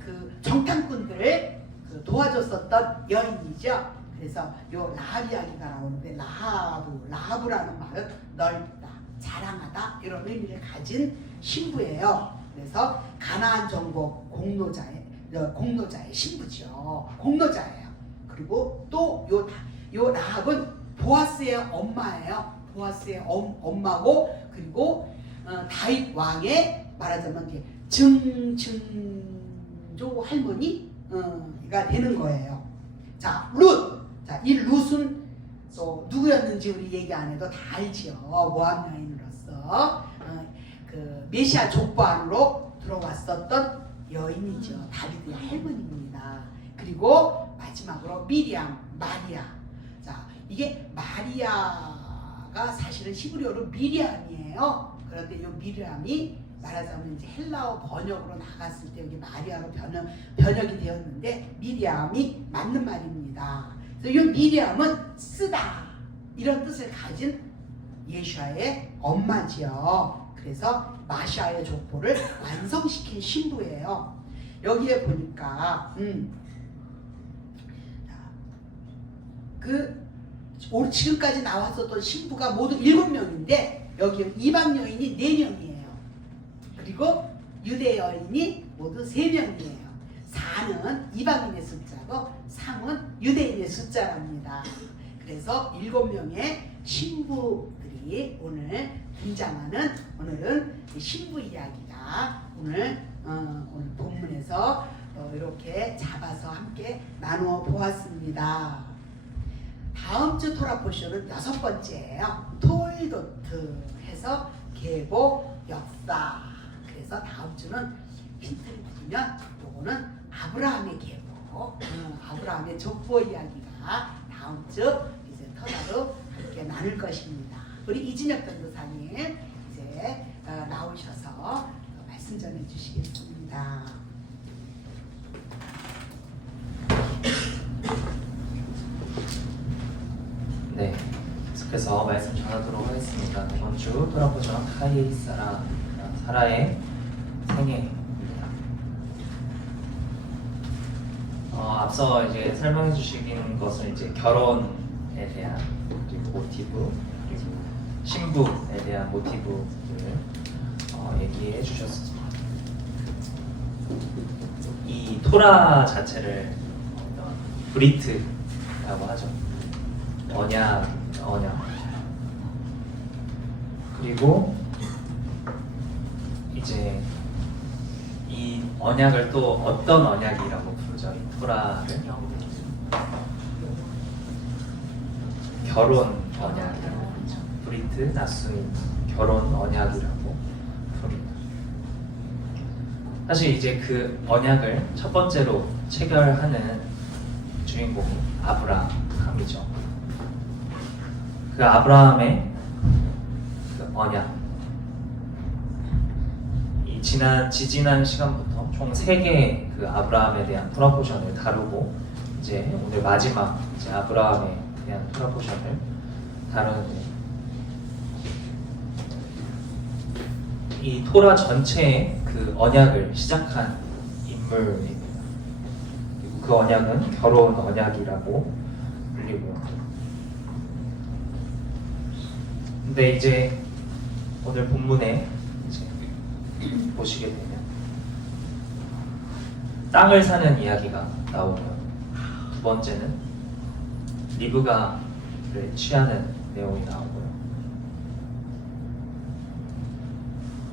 그 정탐꾼들을 도와줬었던 여인이죠. 그래서 요 라합 이야기가 나오는데 라합이라는 말은 넓다, 자랑하다 이런 의미를 가진 신부예요. 그래서 가나안 정복 공로자의 신부죠. 공로자예요. 그리고 또 요 라합은 보아스의 엄마예요. 보아스의 엄마고 그리고 다윗 왕의 말하자면 이제 증조 할머니가 되는 거예요. 자, 룻. 자, 이 룻은 또 누구였는지 우리 얘기 안 해도 다 알지요. 모압 여인으로서 그 메시아 족보 안으로 들어왔었던 여인이죠. 다윗의 할머니입니다. 그리고 마지막으로 마리아. 자, 이게 마리아가 사실은 히브리어로 미리암이에요. 그런데 이 미리암이 말하자면 이제 헬라어 번역으로 나갔을 때 여기 마리아로 번역이 되었는데 미리암이 맞는 말입니다. 그래서 이 미리암은 쓰다 이런 뜻을 가진 예수아의 엄마지요. 그래서 마시아의 족보를 완성시킨 신부예요. 여기에 보니까 지금까지 나왔었던 신부가 모두 7명인데 여기 이방 여인이 4명이에요. 그리고 유대 여인이 모두 3명이에요. 4는 이방인의 숫자고 3은 유대인의 숫자랍니다. 그래서 7명의 신부들이 오늘 등장하는 오늘은 신부 이야기가 오늘 본문에서 이렇게 잡아서 함께 나누어 보았습니다. 다음 주 토라 포션은 6번째예요. 톨도트 해서 계보 역사. 그래서 다음 주는 힌트를 드리면 요거는 아브라함의 계보, 아브라함의 족보 이야기가 다음 주 이제 토라로 함께 나눌 것입니다. 우리 이진혁 변호사님 이제 나오셔서 말씀 전해 주시겠습니다. 네, 계속해서 말씀 전하도록 하겠습니다. 이번 주 토라포션 사라의 생애입니다. 앞서 이제 설명해 주신 것은 이제 결혼에 대한 그리고 모티브 그리고 신부에 대한 모티브를 얘기해 주셨습니다. 이 토라 자체를 브리트라고 하죠. 언약. 그리고 이제 이 언약을 또 어떤 언약이라고 부르죠? 이 토라를 결혼 언약이라고 부르죠. 브리트 나수인 결혼 언약이라고 부릅니다. 사실 이제 그 언약을 첫 번째로 체결하는 주인공이 아브라함이죠. 그 아브라함의 그 언약, 이 지지난 시간부터 총 3개의 그 아브라함에 대한 토라포션을 다루고 이제 오늘 마지막 이제 아브라함에 대한 토라포션을 다루는데 이 토라 전체의 그 언약을 시작한 인물입니다. 그리고 그 언약은 결혼 언약이라고 불리고요. 근데 이제 오늘 본문에 이제 보시게 되면 땅을 사는 이야기가 나오고요. 두 번째는 리브가를 취하는 내용이 나오고요.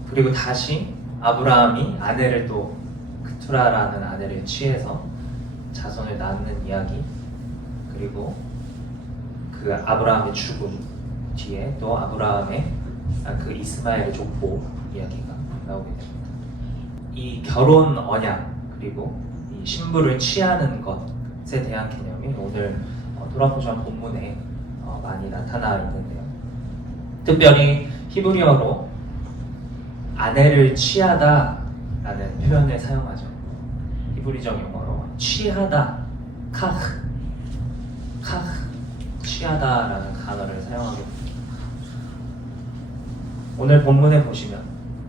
그리고 다시 아브라함이 아내를 또 그투라라는 아내를 취해서 자손을 낳는 이야기, 그리고 그 아브라함의 죽음 뒤에 또 아브라함의 그 이스마엘의 족보 이야기가 나오게 됩니다. 이 결혼 언약 그리고 이 신부를 취하는 것에 대한 개념이 오늘 토라포션 본문에 많이 나타나 있는데요. 특별히 히브리어로 아내를 취하다라는 표현을 사용하죠. 히브리적 용어로 취하다, 카흐, 취하다라는 단어를 사용하게 됩니다. 오늘 본문에 보시면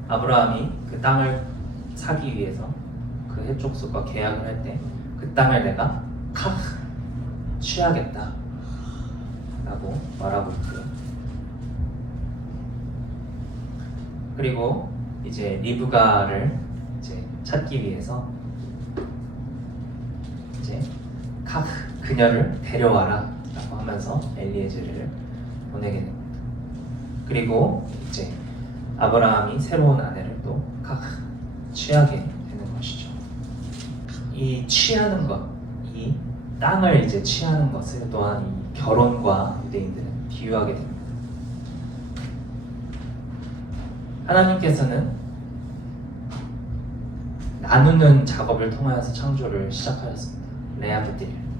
아브라함이 그 땅을 사기 위해서 그 해족속과 계약을 할 때 그 땅을 내가 카흐, 취하겠다 라고 말하고 있고요. 그리고 이제 리브가를 이제 찾기 위해서 이제 카흐, 그녀를 데려와라 라고 하면서 엘리에제르를 보내게 됩니다. 그리고 이제 아브라함이 새로운 아내를 또 카흐, 취하게 되는 것이죠. 이 취하는 것, 이 땅을 이제 취하는 것을 또한 이 결혼과 유대인들은 비유하게 됩니다. 하나님께서는 나누는 작업을 통하여서 창조를 시작하셨습니다. 레아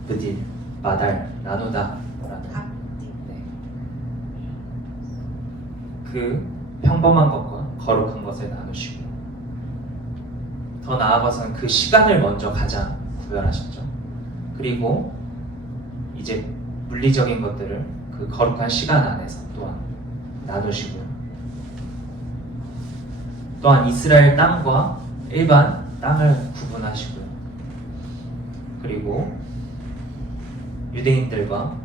브딜, 마달, 나누다 라는 그 평범한 것과 거룩한 것을 나누시고 더 나아가서는 그 시간을 먼저 가장 구별하셨죠. 그리고 이제 물리적인 것들을 그 거룩한 시간 안에서 또한 나누시고요. 또한 이스라엘 땅과 일반 땅을 구분하시고요. 그리고 유대인들과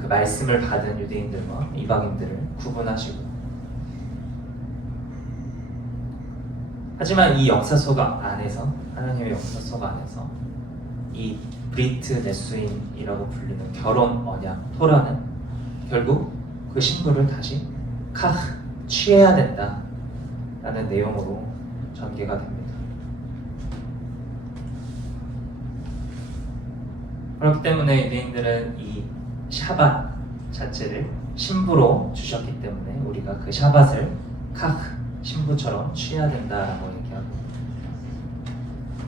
그 말씀을 받은 유대인들과 이방인들을 구분하시고, 하지만 이 역사 속 안에서, 하나님의 역사 속 안에서 이 브리트 네수인이라고 불리는 결혼 언약 토라는 결국 그 신부를 다시 카흐, 취해야 된다 라는 내용으로 전개가 됩니다. 그렇기 때문에 유대인들은 이 샤밧 자체를 신부로 주셨기 때문에 우리가 그 샤밧을 카흐, 신부처럼 취해야 된다라고 얘기하고,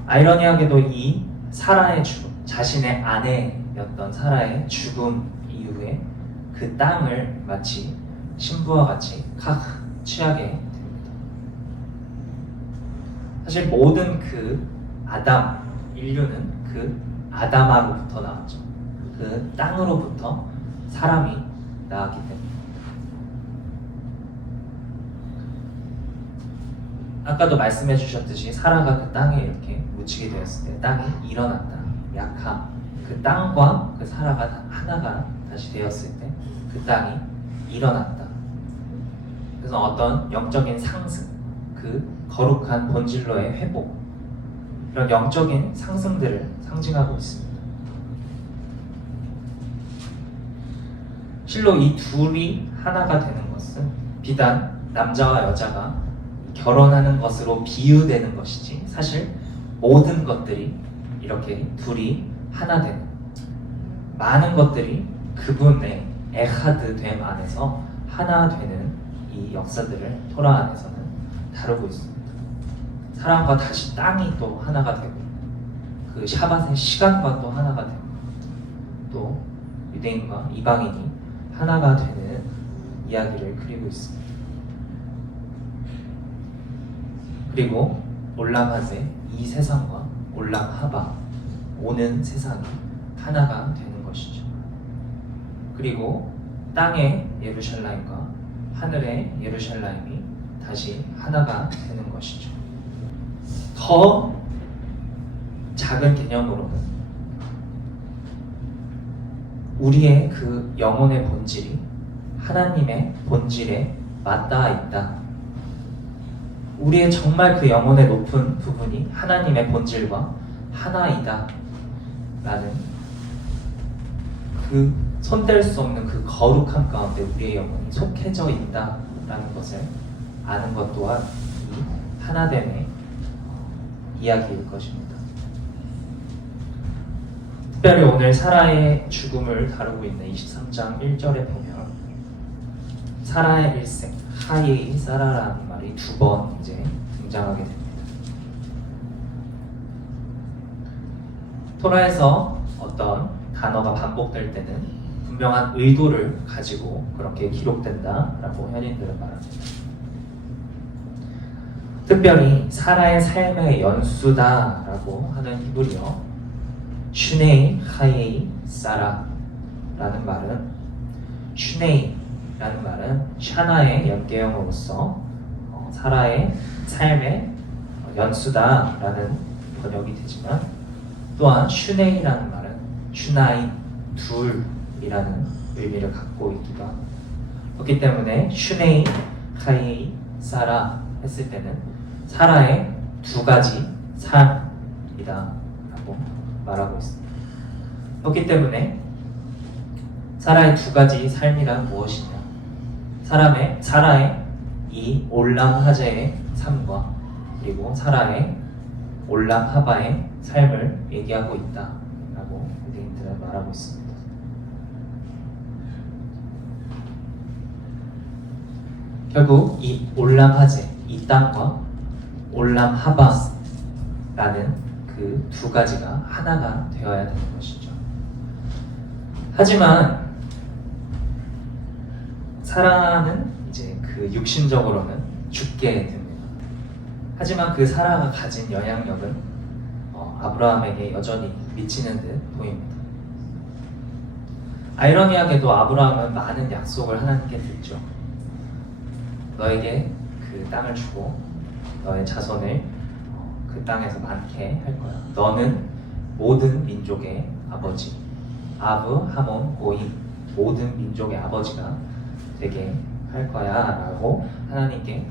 아이러니하게도 이 사라의 죽음, 자신의 아내였던 사라의 죽음 이후에 그 땅을 마치 신부와 같이 카흐, 취하게 됩니다. 사실 모든 그 아담, 인류는 그 아담아로부터 나왔죠. 그 땅으로부터 사람이 나왔기 때문에. 아까도 말씀해 주셨듯이 사라가 그 땅에 이렇게 묻히게 되었을 때 땅이 일어났다, 약함, 그 땅과 그 사라가 하나가 다시 되었을 때 그 땅이 일어났다. 그래서 어떤 영적인 상승, 그 거룩한 본질로의 회복, 이런 영적인 상승들을 상징하고 있습니다. 실로 이 둘이 하나가 되는 것은 비단 남자와 여자가 결혼하는 것으로 비유되는 것이지, 사실 모든 것들이 이렇게 둘이 하나 되는, 많은 것들이 그분의 에하드됨 안에서 하나 되는 이 역사들을 토라 안에서는 다루고 있습니다. 사람과 다시 땅이 또 하나가 되고, 그 샤밧의 시간과 또 하나가 되고, 또 유대인과 이방인이 하나가 되는 이야기를 그리고 있습니다. 그리고 올람하세, 이 세상과 올람하바, 오는 세상이 하나가 되는 것이죠. 그리고 땅의 예루살렘과 하늘의 예루살렘이 다시 하나가 되는 것이죠. 더 작은 개념으로는 우리의 그 영혼의 본질이 하나님의 본질에 맞닿아 있다. 우리의 정말 그 영혼의 높은 부분이 하나님의 본질과 하나이다 라는 그 손댈 수 없는 그 거룩함 가운데 우리의 영혼이 속해져 있다 라는 것을 아는 것 또한 이 하나됨의 이야기일 것입니다. 특별히 오늘 사라의 죽음을 다루고 있는 23장 1절에 보면 사라의 일생, 하이 사라라는 말이 두 번 이제 등장하게 됩니다. 토라에서 어떤 단어가 반복될 때는 분명한 의도를 가지고 그렇게 기록된다라고 현인들은 말합니다. 특별히 사라의 삶의 연수다라고 하는 히브리어 슈네이 하이에이 사라라는 말은 슈네이라는 말은 샤나의 연계형으로서 사라의 삶의 연수다라는 번역이 되지만 또한 슈네이라는 말은 슈나이 둘이라는 의미를 갖고 있기도 합니다. 그렇기 때문에 슈네이 하이에이 사라 했을 때는 사라의 두 가지 삶이다 라고 말하고 있습니다. 그렇기 때문에 사라의 두 가지 삶이란 무엇이냐, 사라의 이 올람 하제의 삶과 그리고 사라의 올람 하바의 삶을 얘기하고 있다라고 유대인들은 말하고 있습니다. 결국 이 올람 하제, 이 땅과 올람 하바라는 그 두 가지가 하나가 되어야 되는 것이죠. 하지만 사라는 이제 그 육신적으로는 죽게 됩니다. 하지만 그 사라가 가진 영향력은 아브라함에게 여전히 미치는 듯 보입니다. 아이러니하게도 아브라함은 많은 약속을 하나님께 듣죠. 너에게 그 땅을 주고 너의 자손을 그 땅에서 많게 할 거야. 너는 모든 민족의 아버지, 아브 하몬 고임, 모든 민족의 아버지가 되게 할 거야 라고 하나님께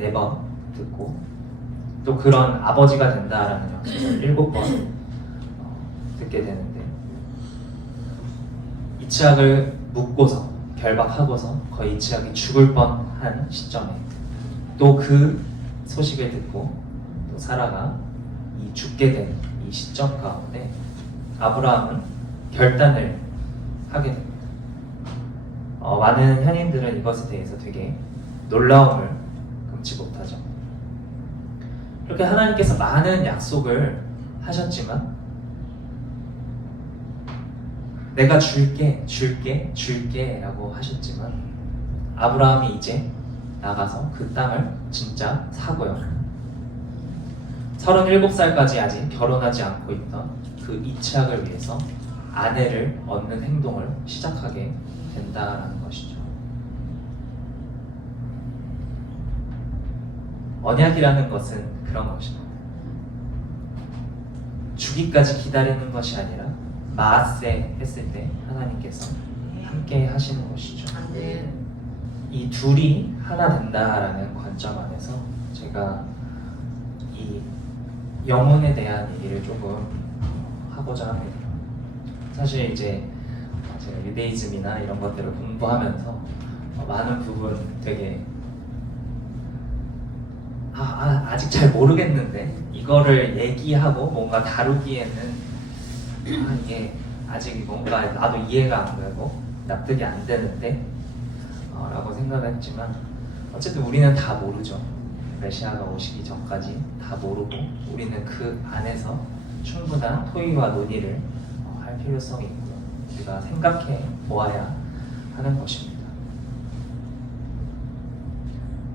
4번 듣고 또 그런 아버지가 된다라는 약속을 7번 듣게 되는데 이츠학을 묻고서 결박하고서 거의 이츠학이 죽을 뻔한 시점에 또 그 소식을 듣고 또 사라가 이 죽게 된 이 시점 가운데 아브라함은 결단을 하게 됩니다. 많은 현인들은 이것에 대해서 되게 놀라움을 금치 못하죠. 그렇게 하나님께서 많은 약속을 하셨지만 내가 줄게 라고 하셨지만 아브라함이 이제 나가서 그 땅을 진짜 사고요. 37살까지 아직 결혼하지 않고 있던 그 이츠학을 위해서 아내를 얻는 행동을 시작하게 된다라는 것이죠. 언약이라는 것은 그런 것입니다. 주기까지 기다리는 것이 아니라 마세 했을 때 하나님께서 함께 하시는 것이죠. 이 둘이 하나 된다라는 관점 안에서 제가 이 영혼에 대한 얘기를 조금 하고자 합니다. 사실 이제 제가 유대이즘이나 이런 것들을 공부하면서 많은 부분 되게 아직 잘 모르겠는데 이거를 얘기하고 뭔가 다루기에는 이게 아직 뭔가 나도 이해가 안 되고 납득이 안 되는데 라고 생각했지만 어쨌든 우리는 다 모르죠. 메시아가 오시기 전까지 다 모르고 우리는 그 안에서 충분한 토의와 논의를 할 필요성이 있고요. 우리가 생각해 보아야 하는 것입니다.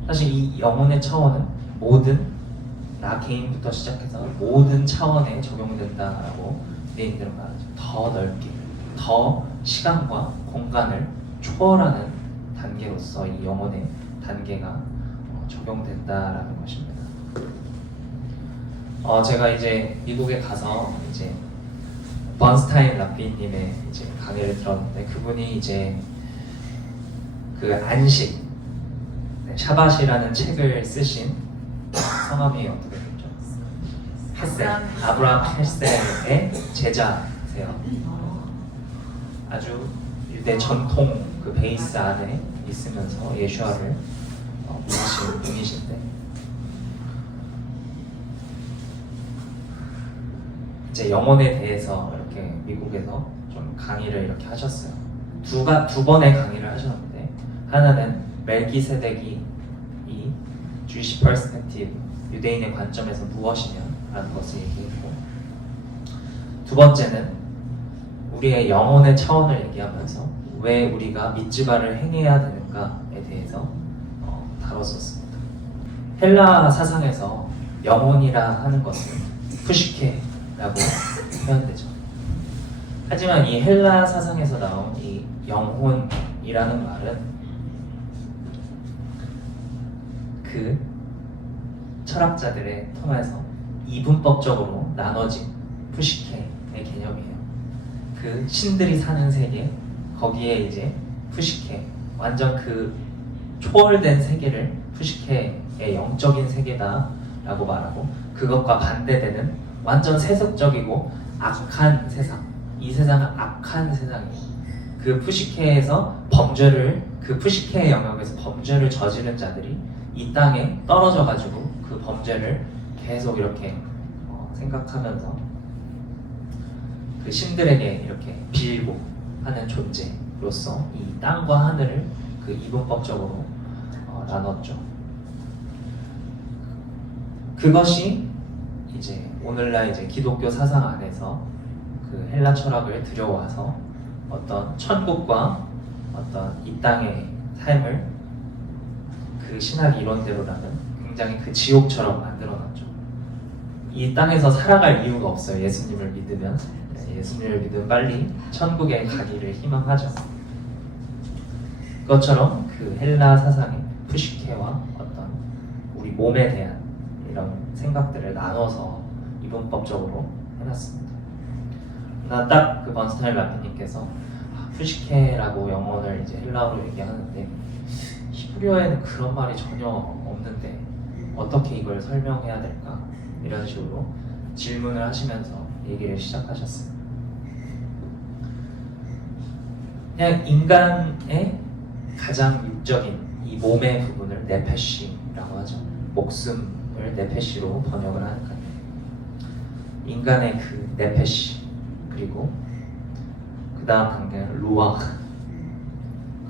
사실 이 영혼의 차원은 모든 나 개인부터 시작해서 모든 차원에 적용된다라고 유대인들은 말하죠. 더 넓게, 더 시간과 공간을 초월하는 단계로서 이 영혼의 단계가 적용된다라는 것입니다. 제가 이제 미국에 가서 이제 번스타인 랍비님의 이제 강의를 들었는데 그분이 이제 그 안식, 샤밧이라는 책을 쓰신 성함이 어떻게 되죠? 헬셀, 아브라함 헬셀의 제자세요. 아주 유대 전통 그 베이스 안에 있으면서 예수아를 믿으신 분이신데 이제 영혼에 대해서 이렇게 미국에서 좀 강의를 이렇게 하셨어요. 두 번의 강의를 하셨는데 하나는 멜기세덱이 이 Jewish perspective, 유대인의 관점에서 무엇이냐 라는 것을 얘기했고 두 번째는 우리의 영혼의 차원을 얘기하면서 왜 우리가 midgibbar을 행해야 되는가에 대해서 다뤘었습니다. 헬라 사상에서 영혼이라 하는 것은 푸시케라고 표현되죠. 하지만 이 헬라 사상에서 나온 이 영혼이라는 말은 그 철학자들의 통해서 이분법적으로 나눠진 푸시케의 개념이에요. 그 신들이 사는 세계, 거기에 이제 푸시케, 완전 그 초월된 세계를 푸시케의 영적인 세계다라고 말하고, 그것과 반대되는 완전 세속적이고 악한 세상, 이 세상은 악한 세상이에요. 그 푸시케에서 범죄를, 그 푸시케의 영역에서 범죄를 저지른 자들이 이 땅에 떨어져 가지고 그 범죄를 계속 이렇게 생각하면서 그 신들에게 이렇게 빌고 하는 존재로서 이 땅과 하늘을 그 이분법적으로 나눴죠. 그것이 이제 오늘날 이제 기독교 사상 안에서 그 헬라 철학을 들여와서 어떤 천국과 어떤 이 땅의 삶을 그 신학 이론대로라면 굉장히 그 지옥처럼 만들어놨죠. 이 땅에서 살아갈 이유가 없어요. 예수님을 믿으면. 예수님을 믿으면 빨리 천국에 가기를 희망하죠. 그것처럼 그 헬라 사상의 푸시케와 어떤 우리 몸에 대한 이런 생각들을 나눠서 이분법적으로 해놨습니다. 나 딱 그 번스타인 라피님께서 푸시케라고 영혼을 이제 헬라어로 얘기하는데 히브리어에는 그런 말이 전혀 없는데 어떻게 이걸 설명해야 될까? 이런 식으로 질문을 하시면서 얘기를 시작하셨어요. 그냥 인간의 가장 육적인 이 몸의 부분을 네페시라고 하죠. 목숨을 네페시로 번역을 하니까요. 인간의 그 네페시, 그리고 그 다음 단계는 루아흐,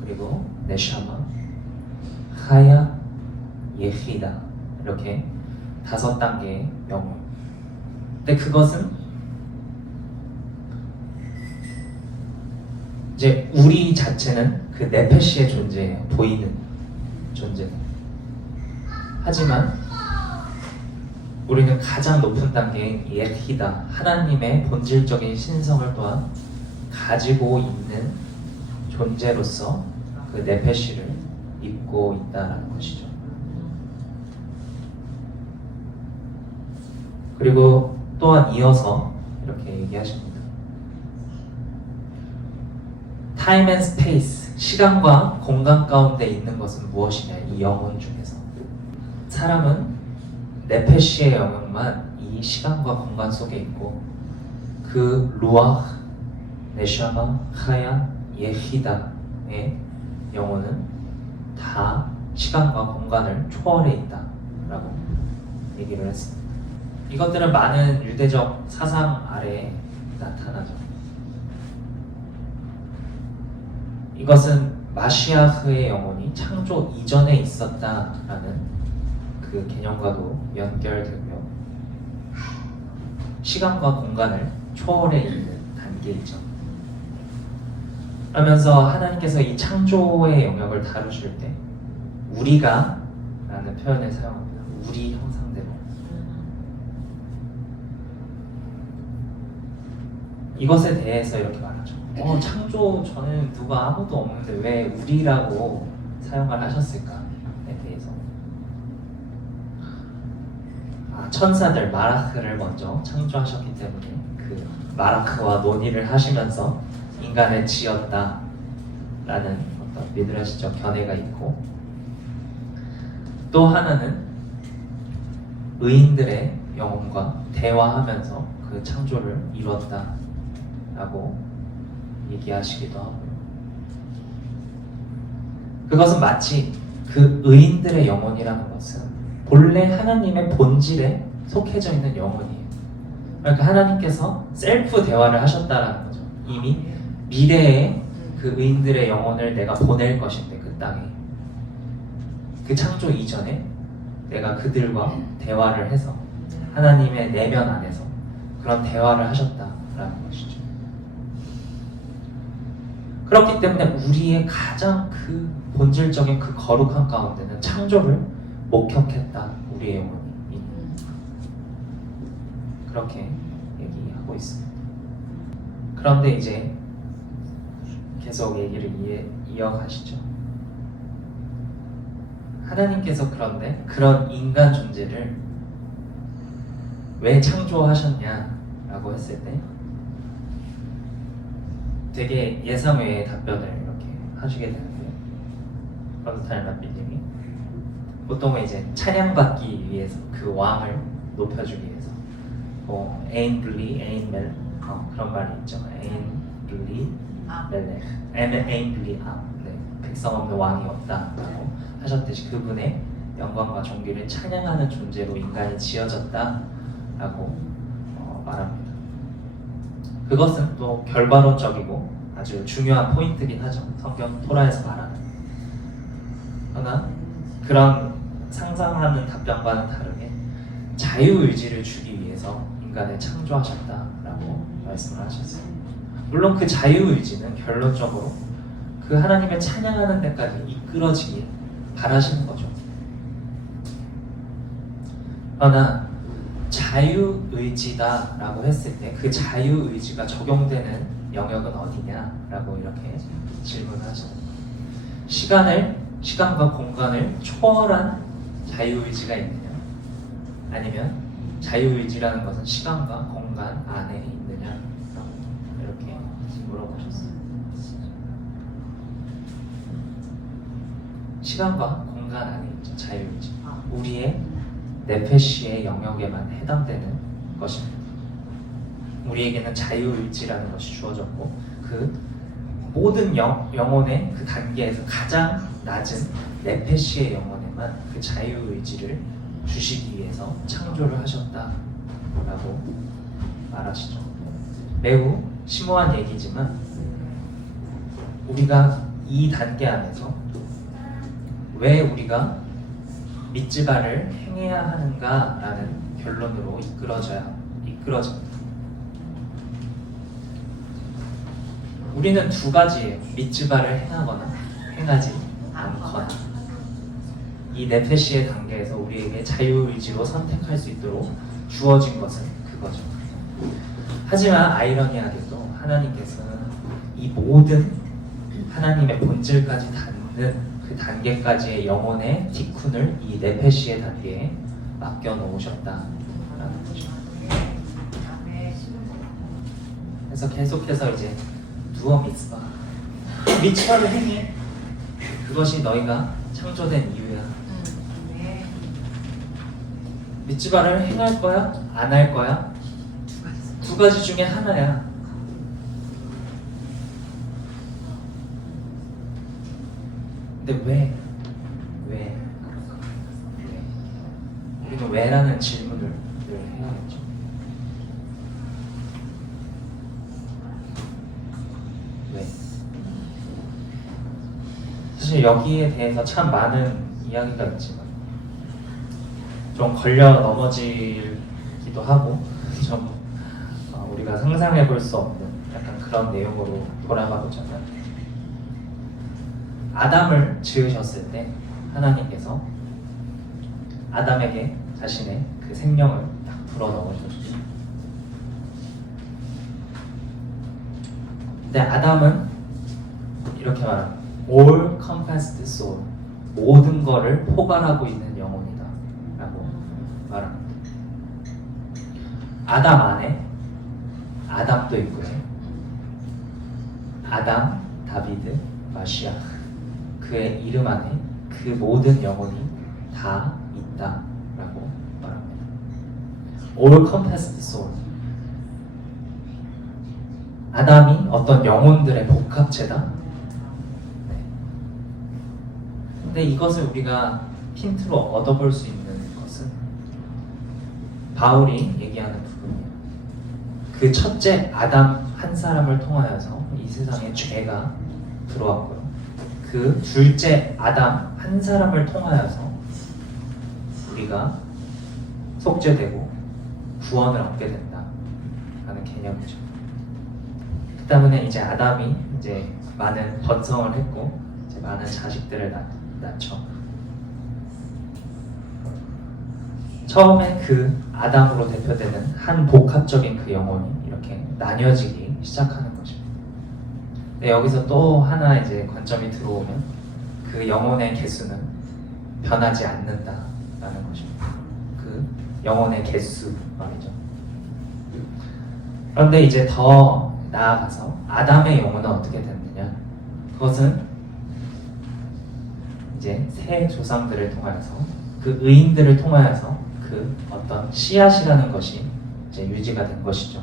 그리고 네샤마, 하야, 예히다, 이렇게 5단계의 영혼. 근데 그것은 이제 우리 자체는 그 네페시의 존재예요. 보이는 존재. 하지만 우리는 가장 높은 단계인 예히다, 하나님의 본질적인 신성을 또한 가지고 있는 존재로서 그 네페시를 입고 있다는 것이죠. 그리고 또한 이어서 이렇게 얘기하십니다. 타임 앤 스페이스, 시간과 공간 가운데 있는 것은 무엇이냐, 이 영혼 중에서. 사람은 네페시의 영역만 이 시간과 공간 속에 있고, 그 루아흐, 네샤마, 하야, 예히다의 영혼은 다 시간과 공간을 초월해 있다라고 얘기를 했습니다. 이것들은 많은 유대적 사상 아래에 나타나죠. 이것은 마시아흐의 영혼이 창조 이전에 있었다라는 그 개념과도 연결되고요. 시간과 공간을 초월해 있는 단계이죠. 그러면서 하나님께서 이 창조의 영역을 다루실 때 우리가 라는 표현을 사용합니다. 우리 형상대로. 이것에 대해서 이렇게 말하죠. 창조 전에는 누가 아무도 없는데 왜 우리라고 사용을 하셨을까에 대해서. 천사들 마라크를 먼저 창조하셨기 때문에 그 마라크와 논의를 하시면서 인간을 지었다라는 어떤 미드라시적 견해가 있고, 또 하나는 의인들의 영혼과 대화하면서 그 창조를 이뤘다라고 얘기하시기도 하고요. 그것은 마치 그 의인들의 영혼이라는 것은 본래 하나님의 본질에 속해져 있는 영혼이에요. 그러니까 하나님께서 셀프 대화를 하셨다라는 거죠. 이미 미래에 그 의인들의 영혼을 내가 보낼 것인데, 그 땅에 그 창조 이전에 내가 그들과 대화를 해서 하나님의 내면 안에서 그런 대화를 하셨다라는 라는 것이죠. 그렇기 때문에 우리의 가장 그 본질적인 그 거룩한 가운데는 창조를 목격했다. 우리의 영혼이 그렇게 얘기하고 있습니다. 그런데 이제 계속 얘기를 이어가시죠. 하나님께서 그런데 그런 인간 존재를 왜 창조하셨냐라고 했을 때 되게 예상 외의 답변을 이렇게 하시게 되는데요. 브라더타임 랍비님이 보통은 이제 찬양받기 위해서 그 왕을 높여주기 위해서 뭐 에인블리, 에인멜 그런 말이 있죠. 에인블리 멜렉, 에인블리 네, 백성 없는 왕이 없다라고 하셨듯이 그분의 영광과 존귀를 찬양하는 존재로 인간이 지어졌다라고 말합니다. 그것은 또 결과론적이고 아주 중요한 포인트긴 하죠. 성경 토라에서 말하는. 그러나 그런 상상하는 답변과는 다르게 자유의지를 주기 위해서 인간을 창조하셨다라고 말씀을 하셨어요. 물론 그 자유의지는 결론적으로 그 하나님을 찬양하는 데까지 이끌어지길 바라시는 거죠. 그러나 자유의지다라고 했을 때 그 자유의지가 적용되는 영역은 어디냐라고 이렇게 질문을 하시는 거예요. 시간과 공간을 초월한 자유의지가 있느냐, 아니면 자유의지라는 것은 시간과 공간 안에 있느냐라고 이렇게 물어보셨어요. 시간과 공간 안에 있죠. 자유의지. 우리의 네페시의 영역에만 해당되는 것입니다. 우리에게는 자유의지라는 것이 주어졌고 그 모든 영혼의 그 단계에서 가장 낮은 네페시의 영혼에만 그 자유의지를 주시기 위해서 창조를 하셨다라고 말하시죠. 매우 심오한 얘기지만 우리가 이 단계 안에서 왜 우리가 밑지발을 행해야 하는가라는 결론으로 이끌어집니다. 우리는 두 가지예요. 밑지발을 행하거나 행하지 않거나. 이 네페시의 단계에서 우리에게 자유의지로 선택할 수 있도록 주어진 것은 그거죠. 하지만 아이러니하게도 하나님께서는 이 모든 하나님의 본질까지 닿는 그 단계까지의 영혼의 티쿤을 이 네페시의 단계에 맡겨놓으셨다라는 거죠. 그래서 계속해서 이제 누워 미tzva, 미tzva를 행해. 그것이 너희가 창조된 이유야. 미tzva를 행할 거야? 안 할 거야? 두 가지 중에 하나야. 근데 왜? 우리는 왜라는 질문을 늘 해야겠죠. 왜? 사실 여기에 대해서 참 많은 이야기가 있지만 좀 걸려 넘어지기도 하고 좀 우리가 상상해 볼 수 없는 약간 그런 내용으로 돌아가고자 합니다. 아담을 지으셨을 때 하나님께서 아담에게 자신의 그 생명을 딱 불어넣으셨죠. 근데 아담은 이렇게 말합니다. All compassed soul, 모든 것을 포괄하고 있는 영혼이다 라고 말합니다. 아담 안에 아담도 있고요. 아담, 다비드, 마시아, 그의 이름 안에 그 모든 영혼이 다 있다라고 말합니다. All compassed soul. 아담이 어떤 영혼들의 복합체다. 네. 근데 이것을 우리가 힌트로 얻어볼 수 있는 것은 바울이 얘기하는 부분이에요. 그 첫째 아담 한 사람을 통하여서 이 세상에 죄가 들어왔고요. 그 둘째 아담 한 사람을 통하여서 우리가 속죄되고 구원을 얻게 된다 라는 개념이죠. 때문에 이제 아담이 이제 많은 번성을 했고 이제 많은 자식들을 낳죠. 처음에 그 아담으로 대표되는 한 복합적인 그 영혼이 이렇게 나뉘어지기 시작하는 것입니다. 근데 여기서 또 하나 이제 관점이 들어오면 그 영혼의 개수는 변하지 않는다라는 것입니다. 그 영혼의 개수 말이죠. 그런데 이제 더 나아가서 아담의 영혼은 어떻게 됐느냐? 그것은 이제 새 조상들을 통하여서 그 의인들을 통하여서 그 어떤 씨앗이라는 것이 이제 유지가 된 것이죠.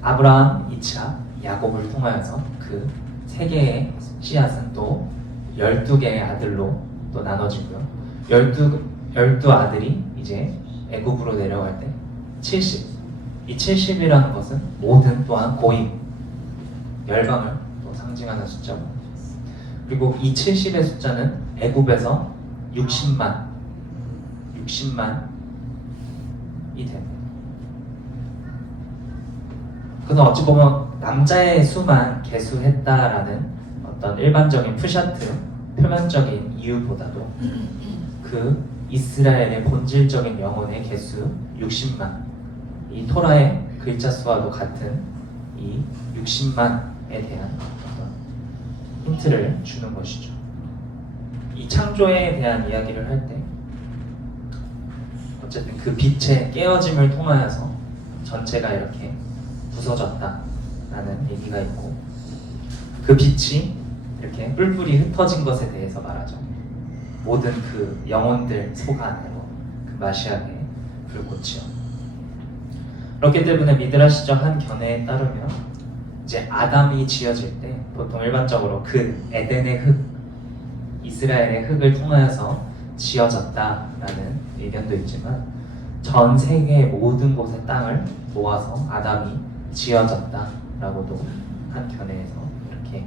아브라함, 이삭, 야곱을 통하여서 그 세 개의 씨앗은 또 12개의 아들로 또 나눠지고요. 12 아들이 이제 애굽으로 내려갈 때 70. 이 70이라는 것은 모든 또한 고임, 열방을 또 상징하는 숫자고. 그리고 이 70의 숫자는 애굽에서 60만이 됩니다. 그래서 어찌 보면 남자의 수만 개수했다라는 어떤 일반적인 푸샤트, 표면적인 이유보다도 그 이스라엘의 본질적인 영혼의 개수 60만, 이 토라의 글자 수와도 같은 이 60만에 대한 어떤 힌트를 주는 것이죠. 이 창조에 대한 이야기를 할 때 어쨌든 그 빛의 깨어짐을 통하여서 전체가 이렇게 부서졌다라는 얘기가 있고, 그 빛이 이렇게 뿔뿔이 흩어진 것에 대해서 말하죠. 모든 그 영혼들 속 안으로 그 마시아의 불꽃이요. 그렇기 때문에 미드라시적 한 견해에 따르면 이제 아담이 지어질 때 보통 일반적으로 그 에덴의 흙, 이스라엘의 흙을 통하여서 지어졌다라는 의견도 있지만 전 세계의 모든 곳의 땅을 모아서 아담이 지어졌다라고도 한 견해에서 이렇게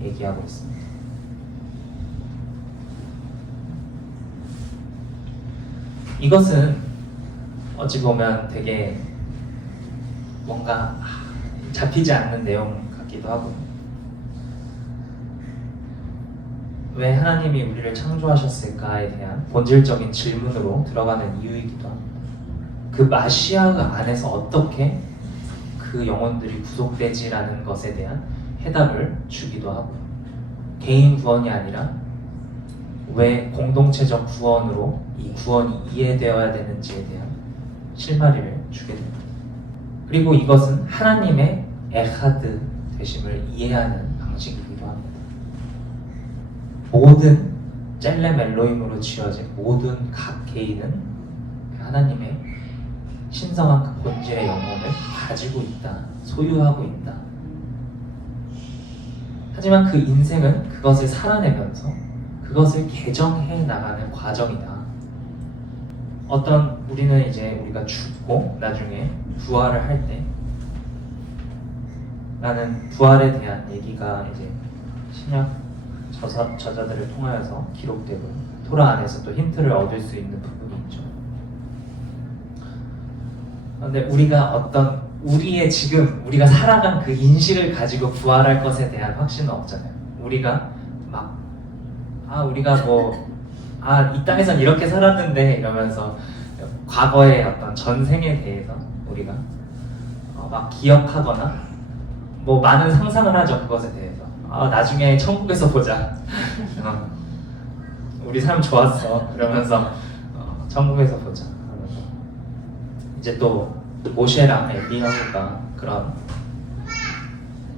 얘기하고 있습니다. 이것은 어찌 보면 되게 뭔가 잡히지 않는 내용 같기도 하고, 왜 하나님이 우리를 창조하셨을까에 대한 본질적인 질문으로 들어가는 이유이기도 합니다. 그 마시아 안에서 어떻게 그 영혼들이 구속되지라는 것에 대한 해답을 주기도 하고요. 개인 구원이 아니라 왜 공동체적 구원으로 이 구원이 이해되어야 되는지에 대한 실마리를 주게 됩니다. 그리고 이것은 하나님의 에하드 되심을 이해하는 방식이기도 합니다. 모든 젤렘 엘로힘으로 지어진 모든 각 개인은 하나님의 신성한 그 본질의 영혼을 가지고 있다, 소유하고 있다. 하지만 그 인생은 그것을 살아내면서 그것을 개정해 나가는 과정이다. 어떤 우리는 이제 우리가 죽고 나중에 부활을 할 때, 라는 부활에 대한 얘기가 이제 신약 저자들을 통하여서 기록되고 토라 안에서 또 힌트를 얻을 수 있는 부분이 있죠. 그런데 우리가 어떤 우리의 지금 우리가 살아간 그 인식을 가지고 부활할 것에 대한 확신은 없잖아요. 우리가 막 우리가 이 땅에선 이렇게 살았는데 이러면서 과거의 어떤 전생에 대해서 우리가 막 기억하거나 많은 상상을 하죠. 그것에 대해서 나중에 천국에서 보자. 우리 삶 좋았어. 그러면서 천국에서 보자. 그러면서 이제 또 모셰랑 엘리야후가 그런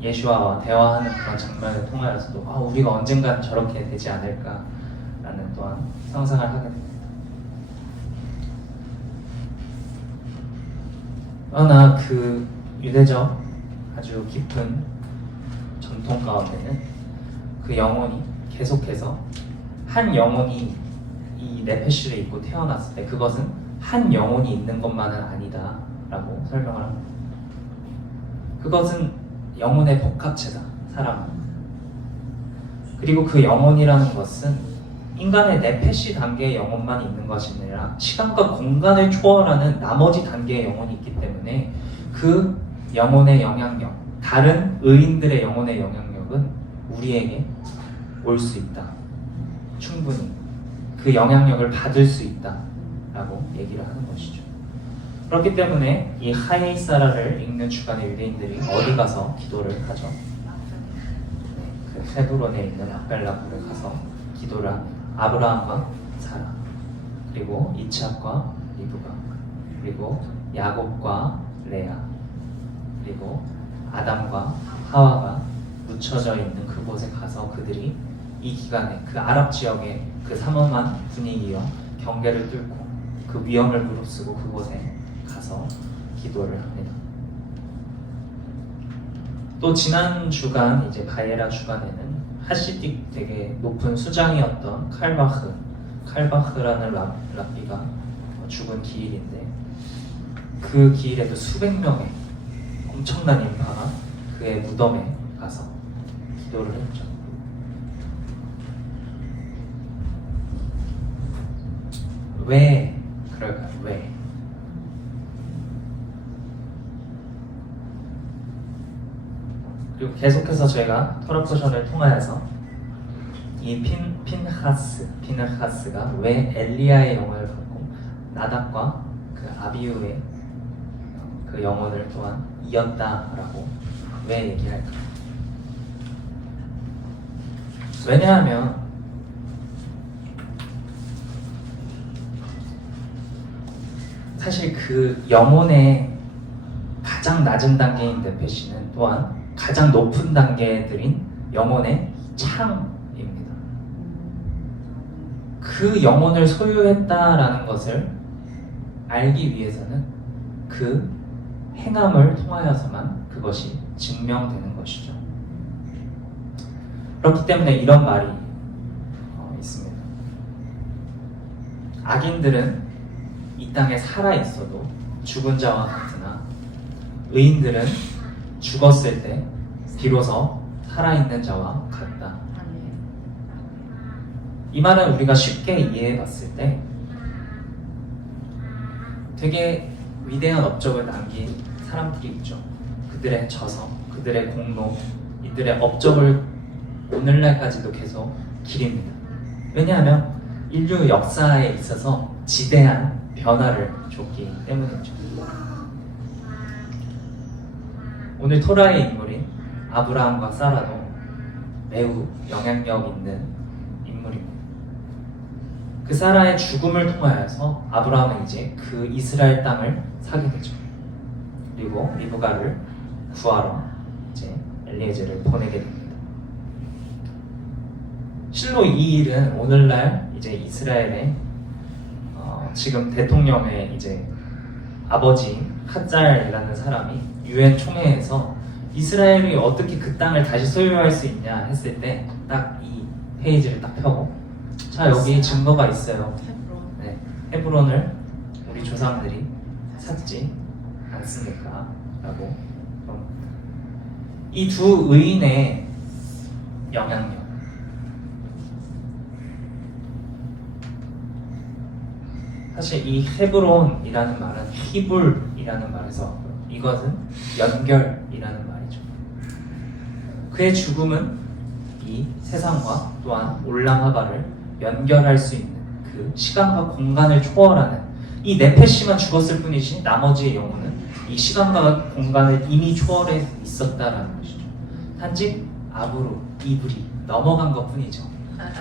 예수와와 대화하는 그런 장면을 통하여서도 우리가 언젠간 저렇게 되지 않을까라는 또한 상상을 하게 됩니다. 그러나 그 유대적 아주 깊은 전통 가운데는 그 영혼이 계속해서 한 영혼이 이 네페시를 입고 태어났을 때 그것은 한 영혼이 있는 것만은 아니다 라고 설명을 합니다. 그것은 영혼의 복합체다, 사람은. 그리고 그 영혼이라는 것은 인간의 네페시 단계의 영혼만 있는 것이 아니라 시간과 공간을 초월하는 나머지 단계의 영혼이 있기 때문에 그 영혼의 영향력, 다른 의인들의 영혼의 영향력은 우리에게 올 수 있다. 충분히 그 영향력을 받을 수 있다라고 얘기를 하는 것이죠. 그렇기 때문에 이 하에이사라를 읽는 주간의 유대인들이 어디 가서 기도를 하죠? 그 헤브론에 있는 막벨라굴에 가서 기도를 합니다. 아브라함과 사라, 그리고 이삭과 리브가, 그리고 야곱과 레아, 그리고 아담과 하와가 묻혀져 있는 그곳에 가서 그들이 이 기간에 그 아랍 지역의 그 삼엄한 분위기와 경계를 뚫고 그 위험을 무릅쓰고 그곳에 가서 기도를 합니다. 또 지난 주간 이제 바에라 주간에는 하시딕 되게 높은 수장이었던 칼바흐라는 랍비가 죽은 기일인데 그 기일에도 수백 명의 엄청난 인파가 그의 무덤에 가서 기도를 했죠. 왜 그럴까요? 왜? 그리고 계속해서 저희가 토라 포션을 통하여서 이 피느하스가 왜 엘리야의 영혼을 받고 나답과 그 아비후의 그 영혼을 또한 이었다라고 왜 얘기할까? 왜냐하면 사실 그 영혼의 가장 낮은 단계인 네페시는 또한 가장 높은 단계들인 영혼의 창입니다. 그 영혼을 소유했다라는 것을 알기 위해서는 그 행함을 통하여서만 그것이 증명되는 것이죠. 그렇기 때문에 이런 말이 있습니다. 악인들은 이 땅에 살아 있어도 죽은 자와 같으나 의인들은 죽었을 때 비로소 살아있는 자와 같다. 이 말은 우리가 쉽게 이해해 봤을 때 되게 위대한 업적을 남긴 사람들이 있죠. 그들의 저서, 그들의 공로, 이들의 업적을 오늘날까지도 계속 기립니다. 왜냐하면 인류 역사에 있어서 지대한 변화를 줬기 때문이죠. 오늘 토라의 인물인 아브라함과 사라도 매우 영향력 있는 인물입니다. 그 사라의 죽음을 통하여서 아브라함은 이제 그 이스라엘 땅을 사게 되죠. 그리고 리브가를 구하러 이제 엘리에젤을 보내게 됩니다. 실로 이 일은 오늘날 이제 이스라엘의 지금 대통령의 이제 아버지인 핫잘이라는 사람이 유엔 총회에서 이스라엘이 어떻게 그 땅을 다시 소유할 수 있냐 했을 때 딱 이 페이지를 딱 펴고 자 여기 증거가 있어요. 네, 헤브론을 우리 조상들이 샀지 않습니까? 라고 이 두 의인의 영향력 사실 이 헤브론이라는 말은 히불이라는 말에서 왔고요. 이것은 연결이라는 말이죠. 그의 죽음은 이 세상과 또한 올랑하바를 연결할 수 있는 그 시간과 공간을 초월하는 이 네페시만 죽었을 뿐이지 나머지의 영혼은 이 시간과 공간을 이미 초월해 있었다라는 것이죠. 단지 아브루, 이브리 넘어간 것 뿐이죠.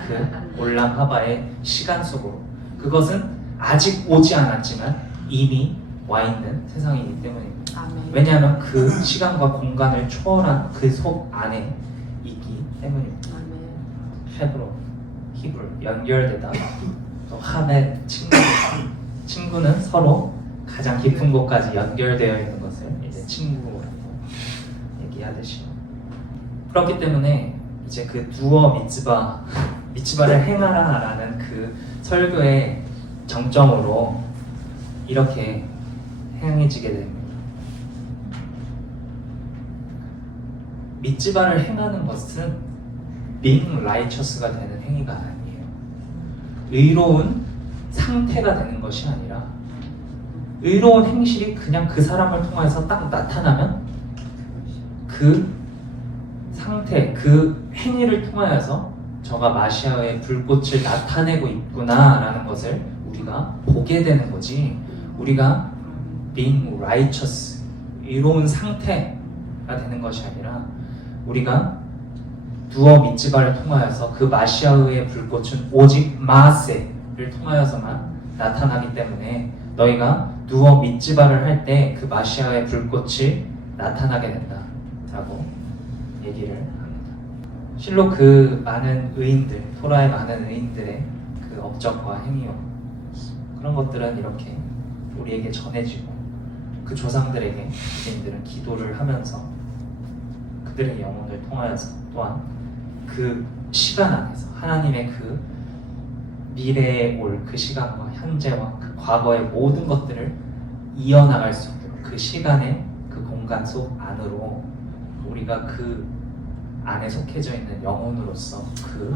그 올랑하바의 시간 속으로 그것은 아직 오지 않았지만 이미 와 있는 세상이기 때문입니다. 아멘. 왜냐하면 그 시간과 공간을 초월한 그 속 안에 있기 때문입니다. 아멘. 헤브론, 히불 연결되다가 또 하멜 친구는 서로 가장 깊은 곳까지 연결되어 있는 것을 이제 친구라고 얘기하듯이 그렇기 때문에 이제 그 두어 미츠바를 행하라라는 그 설교의 정점으로 이렇게 행해지게 됩니다. 미츠바를 행하는 것은 being righteous가 되는 행위가 아니에요. 의로운 상태가 되는 것이 아니라 의로운 행실이 그냥 그 사람을 통해서 딱 나타나면 그 상태, 그 행위를 통하여서 저가 마시아의 불꽃을 나타내고 있구나라는 것을 우리가 보게 되는 거지. 우리가 being righteous, 의로운 상태가 되는 것이 아니라 우리가 두어 미츠바를 통하여서 그 마시아의 불꽃은 오직 마세를 통하여서만 나타나기 때문에 너희가 두어 미츠바를 할 때 그 마시아의 불꽃이 나타나게 된다라고 얘기를 합니다. 실로 그 많은 의인들, 토라의 많은 의인들의 그 업적과 행위와 그런 것들은 이렇게 우리에게 전해지고 그 조상들에게 유대인들은 기도를 하면서 그들의 영혼을 통하여서 또한 그 시간 안에서 하나님의 그 미래에 올 그 시간과 현재와 그 과거의 모든 것들을 이어나갈 수 있도록 그 시간의 그 공간 속 안으로 우리가 그 안에 속해져 있는 영혼으로서 그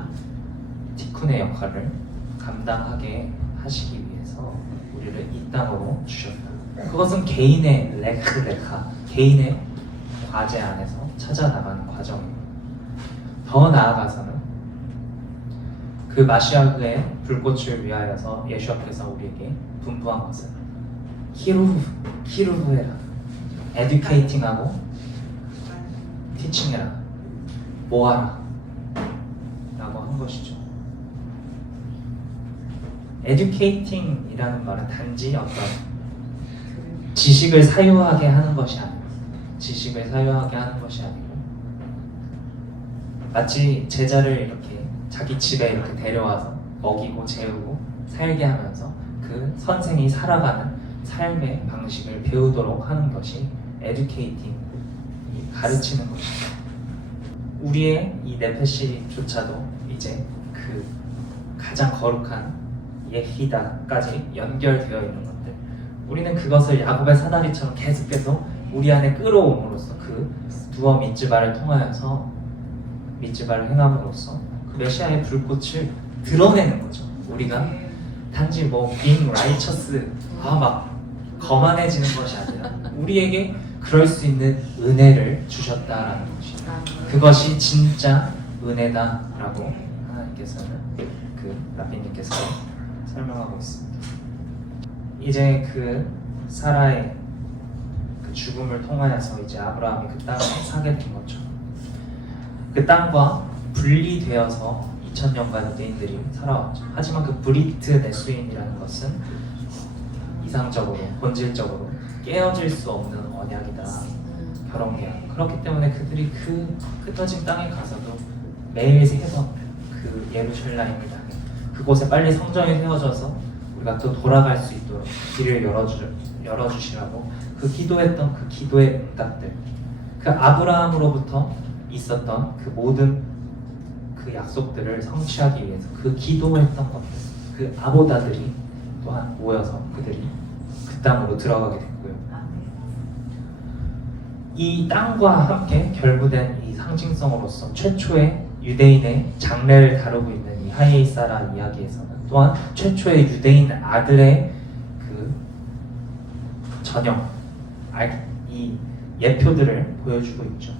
티쿤의 역할을 감당하게 하시기 위해서 우리를 이 땅으로 주셨다. 그것은 개인의 레크레카, 개인의 과제 안에서 찾아나가는 과정입니다. 더 나아가서는 그 마시아의 불꽃을 위하여서 예수께서 우리에게 분부한 것은 키루브해라, 에듀케이팅하고 티칭해라, 모아라 라고 한 것이죠. 에듀케이팅이라는 말은 단지 어떤 지식을 사유하게 하는 것이 아니고 마치 제자를 이렇게 자기 집에 이렇게 데려와서 먹이고 재우고 살게 하면서 그 선생이 살아가는 삶의 방식을 배우도록 하는 것이 에듀케이팅, 가르치는 것입니다. 우리의 이 네페시조차도 이제 그 가장 거룩한 예히다까지 연결되어 있는 것들, 우리는 그것을 야곱의 사다리처럼 계속 우리 안에 끌어옴으로써 그 두어 미츠바를 통하여서 미츠바를 행함으로써 그 메시아의 불꽃을 드러내는 거죠. 우리가 단지 뭐 being righteous 막 거만해지는 것이 아니라 우리에게 그럴 수 있는 은혜를 주셨다라는 것입니다. 그것이 진짜 은혜다라고 하나님께서는 그 라비님께서 설명하고 있습니다. 이제 그 사라의 그 죽음을 통하여서 이제 아브라함이 그 땅을 사게 된 것처럼 그 땅과 분리되어서 2000년간 유대인들이 살아왔죠. 하지만 그 브리트 네수인이라는 것은 이상적으로, 본질적으로 깨어질 수 없는 언약이다. 결혼계약. 그렇기 때문에 그들이 그 흩어진 땅에 가서도 매일 세번 그 예루살렘을 향해 그곳에 빨리 성전이 세워져서 우리가 또 돌아갈 수 있도록 길을 열어주시라고 그 기도했던 그 기도의 응답들, 그 아브라함으로부터 있었던 그 모든 그 약속들을 성취하기 위해서 그 기도했던 것들, 그 아보다들이 또한 모여서 그들이 그 땅으로 들어가게 됐고요. 이 땅과 함께 결부된 이 상징성으로서 최초의 유대인의 장래를 다루고 있는 이 하이사라 이야기에서는 또한 최초의 유대인 아들의 그 전형, 이 예표들을 보여주고 있죠.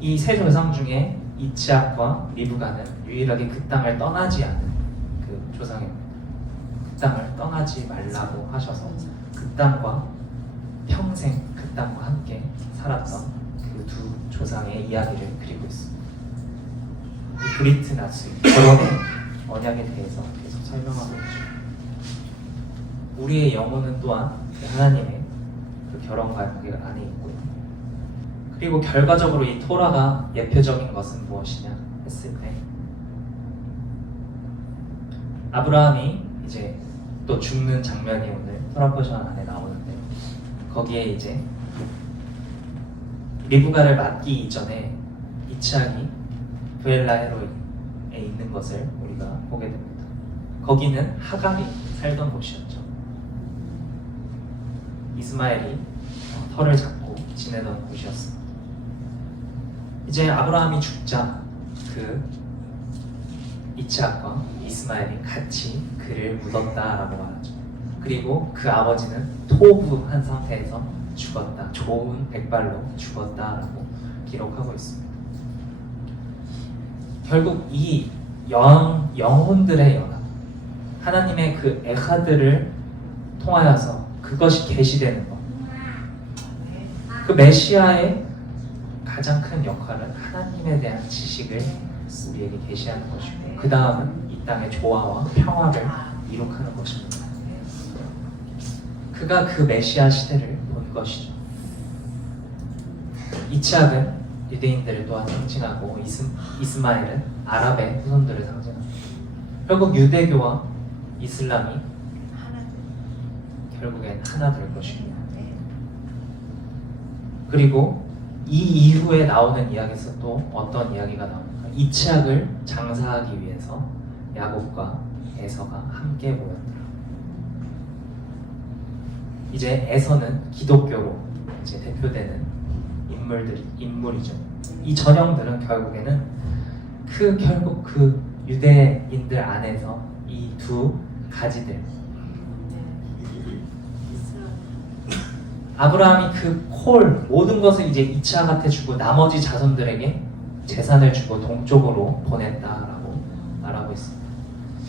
이 세 조상 중에 이츠학과 리브가는 유일하게 그 땅을 떠나지 않은 그 조상입니다. 그 땅을 떠나지 말라고 하셔서 그 땅과 평생 그 땅과 함께 살았던 그 두 조상의 이야기를 그리고 있습니다. 이 브리트 나스, 결혼의 언약에 대해서 계속 설명하고 있죠. 우리의 영혼은 또한 하나님의 그 결혼과 관계 안에 있고요. 그리고 결과적으로 이 토라가 예표적인 것은 무엇이냐 했을 때 아브라함이 이제 또 죽는 장면이 오늘 토라 포션 안에 나오는데 거기에 이제 리브가를 맞기 이전에 이츠학이 브엘라헤로에 있는 것을 우리가 보게 됩니다. 거기는 하갈이 살던 곳이었죠. 이스마엘이 터를 잡고 지내던 곳이었습니다. 이제 아브라함이 죽자 그 이츠학과 이스마엘이 같이 그를 묻었다라고 말하죠. 그리고 그 아버지는 토부한 상태에서 죽었다. 좋은 백발로 죽었다라고 기록하고 있습니다. 결국 이 영혼들의 연합, 하나님의 그 에하드를 통하여서 그것이 계시되는 것, 그 메시아의 가장 큰 역할은 하나님에 대한 지식을 우리에게 계시하는 것이고, 그 다음은 이 땅의 조화와 평화를 이룩하는 것입니다. 그가 그 메시아 시대를 본 것이죠. 이츠학은 유대인들을 또한 상징하고 이스마엘은 아랍의 후손들을 상징합니다. 결국 유대교와 이슬람이 결국엔 하나 될 것입니다. 그리고 이 이후에 나오는 이야기에서 또 어떤 이야기가 나옵니까? 이츠학을 장사하기 위해서 야곱과 에서가 함께 모였다. 이제 에서는 기독교로 이제 대표되는 인물이죠. 이 전형들은 결국에는 결국 그 유대인들 안에서 이 두 가지들, 아브라함이 그 모든 것을 이제 이츠학한테 주고 나머지 자손들에게 재산을 주고 동쪽으로 보냈다라고 말하고 있습니다.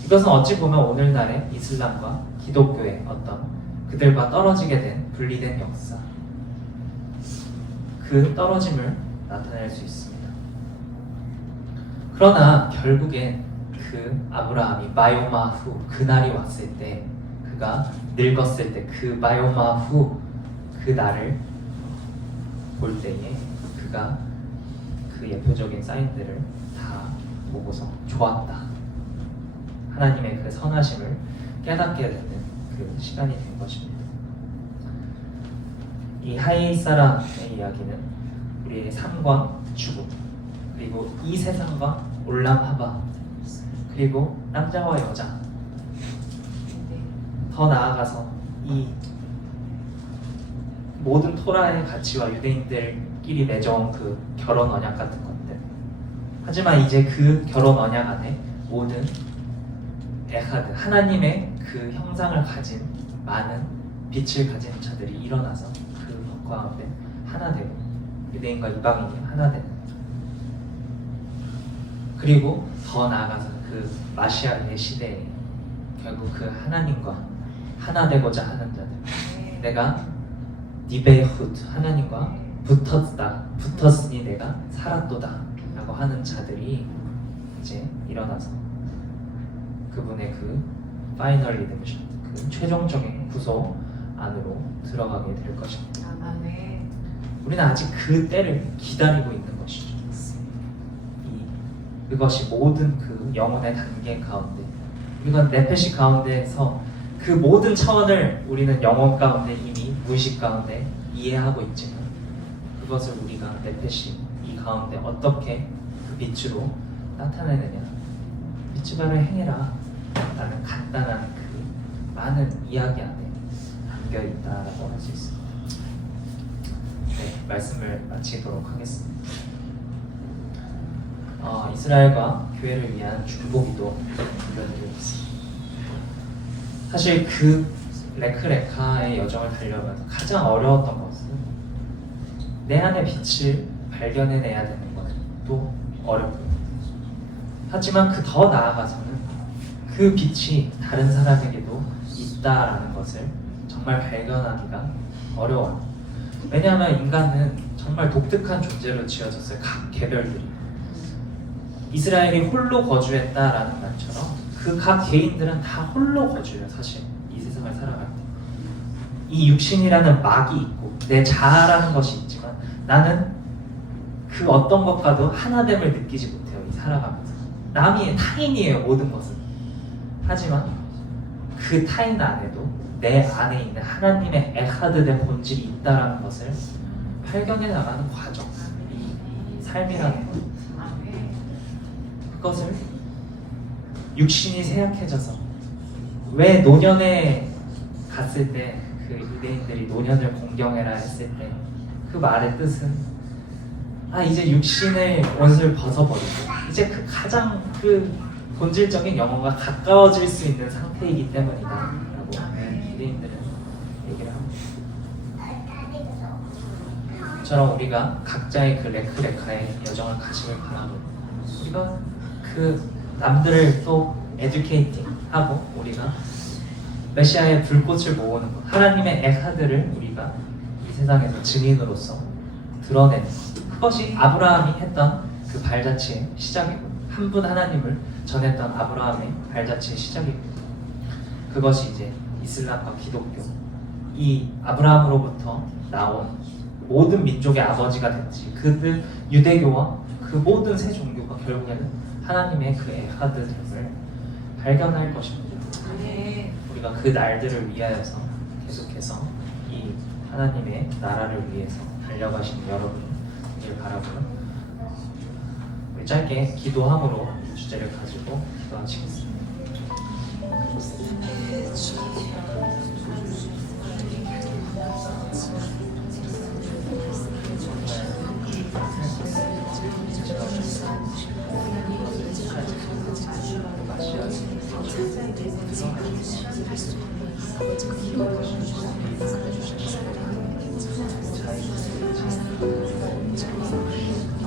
이것은 어찌 보면 오늘날의 이슬람과 기독교의 어떤 그들과 떨어지게 된 분리된 역사, 그 떨어짐을 나타낼 수 있습니다. 그러나 결국엔 그 아브라함이 마요마 후 그날이 왔을 때, 그가 늙었을 때 그 마요마 후 그 날을 볼 때에 그가 그 예표적인 사인들을 다 보고서 좋았다. 하나님의 그 선하심을 깨닫게 되는 그 시간이 된 것입니다. 이 하이사라의 이야기는 우리의 삶과 죽음, 그리고 이 세상과 올람하바, 그리고 남자와 여자, 더 나아가서 이 모든 토라의 가치와 유대인들끼리 맺어온 그 결혼 언약 같은 것들, 하지만 이제 그 결혼 언약 안에 모든 에하드, 하나님의 그 형상을 가진 많은 빛을 가진 자들이 일어나서 그 가운데 하나 되고, 유대인과 이방인이 하나 되는, 그리고 더 나아가서 그 마시아의 시대에 결국 그 하나님과 하나 되고자 하는 자들, 내가 니베훗, 하나님과 붙었으니 내가 살았도다 라고 하는 자들이 이제 일어나서 그분의 그 파이널 리듬션, 그 최종적인 구속 안으로 들어가게 될 것입니다. 우리는 아직 그 때를 기다리고 있는 것이죠. 그것이 모든 그 영혼의 단계 가운데, 우리가 네페시 가운데서 그 모든 차원을 우리는 영혼 가운데 이미 무의식 가운데 이해하고 있지만, 그것을 우리가 네페시 이 가운데 어떻게 그 빛으로 나타내느냐, 빛바를 행해라 라는 간단한 그 많은 이야기 안에 담겨 있다라고 할 수 있습니다. 네, 말씀을 마치도록 하겠습니다. 이스라엘과 교회를 위한 중보기도 들려드리겠습니다. 사실 그 레크레카의 여정을 달려가면서 가장 어려웠던 것은 내 안의 빛을 발견해내야 되는 것도 어렵고, 하지만 그 더 나아가서는 그 빛이 다른 사람에게도 있다라는 것을 정말 발견하기가 어려워요. 왜냐하면 인간은 정말 독특한 존재로 지어졌어요. 각 개별들이. 이스라엘이 홀로 거주했다라는 말처럼 그 각 개인들은 다 홀로 거주해요. 사실 이 세상을 살아갈 때 이 육신이라는 막이 있고 내 자아라는 것이 있지만 나는 그 어떤 것과도 하나됨을 느끼지 못해요. 이 살아가면서 남이 타인이에요. 모든 것은. 하지만 그 타인 안에도 내 안에 있는 하나님의 에하드된 본질이 있다라는 것을 발견해 나가는 과정, 이 삶이라는 것, 그것을 육신이 쇠약해져서, 왜 노년에 갔을 때 그 유대인들이 노년을 공경해라 했을 때 그 말의 뜻은 이제 육신의 옷을 벗어버리고 이제 그 가장 그 본질적인 영혼과 가까워질 수 있는 상태이기 때문이다 라고 유대인들이 얘기를 합니다. 처럼 우리가 각자의 그 레크레카의 여정을 가시길 바라고 우리가 그 남들을 또 에듀케이팅 하고 우리가 메시아의 불꽃을 모으는 것, 하나님의 에카드를 우리가 이 세상에서 증인으로서 드러내는 것, 그것이 아브라함이 했던 그 발자취의 시작이고 한 분 하나님을 전했던 아브라함의 발자취의 시작이고 그것이 이제 이슬람과 기독교, 이 아브라함으로부터 나온 모든 민족의 아버지가 됐지. 그들 유대교와 그 모든 새 종교가 결국에는 하나님의 그 에하드됨을 발견할 것입니다. 우리가 그 날들을 위하여서 계속해서 이 하나님의 나라를 위해서 달려가시는 여러분을 바라보는 우리 짧게 기도함으로 이 주제를 가지고 기도하시겠습니다.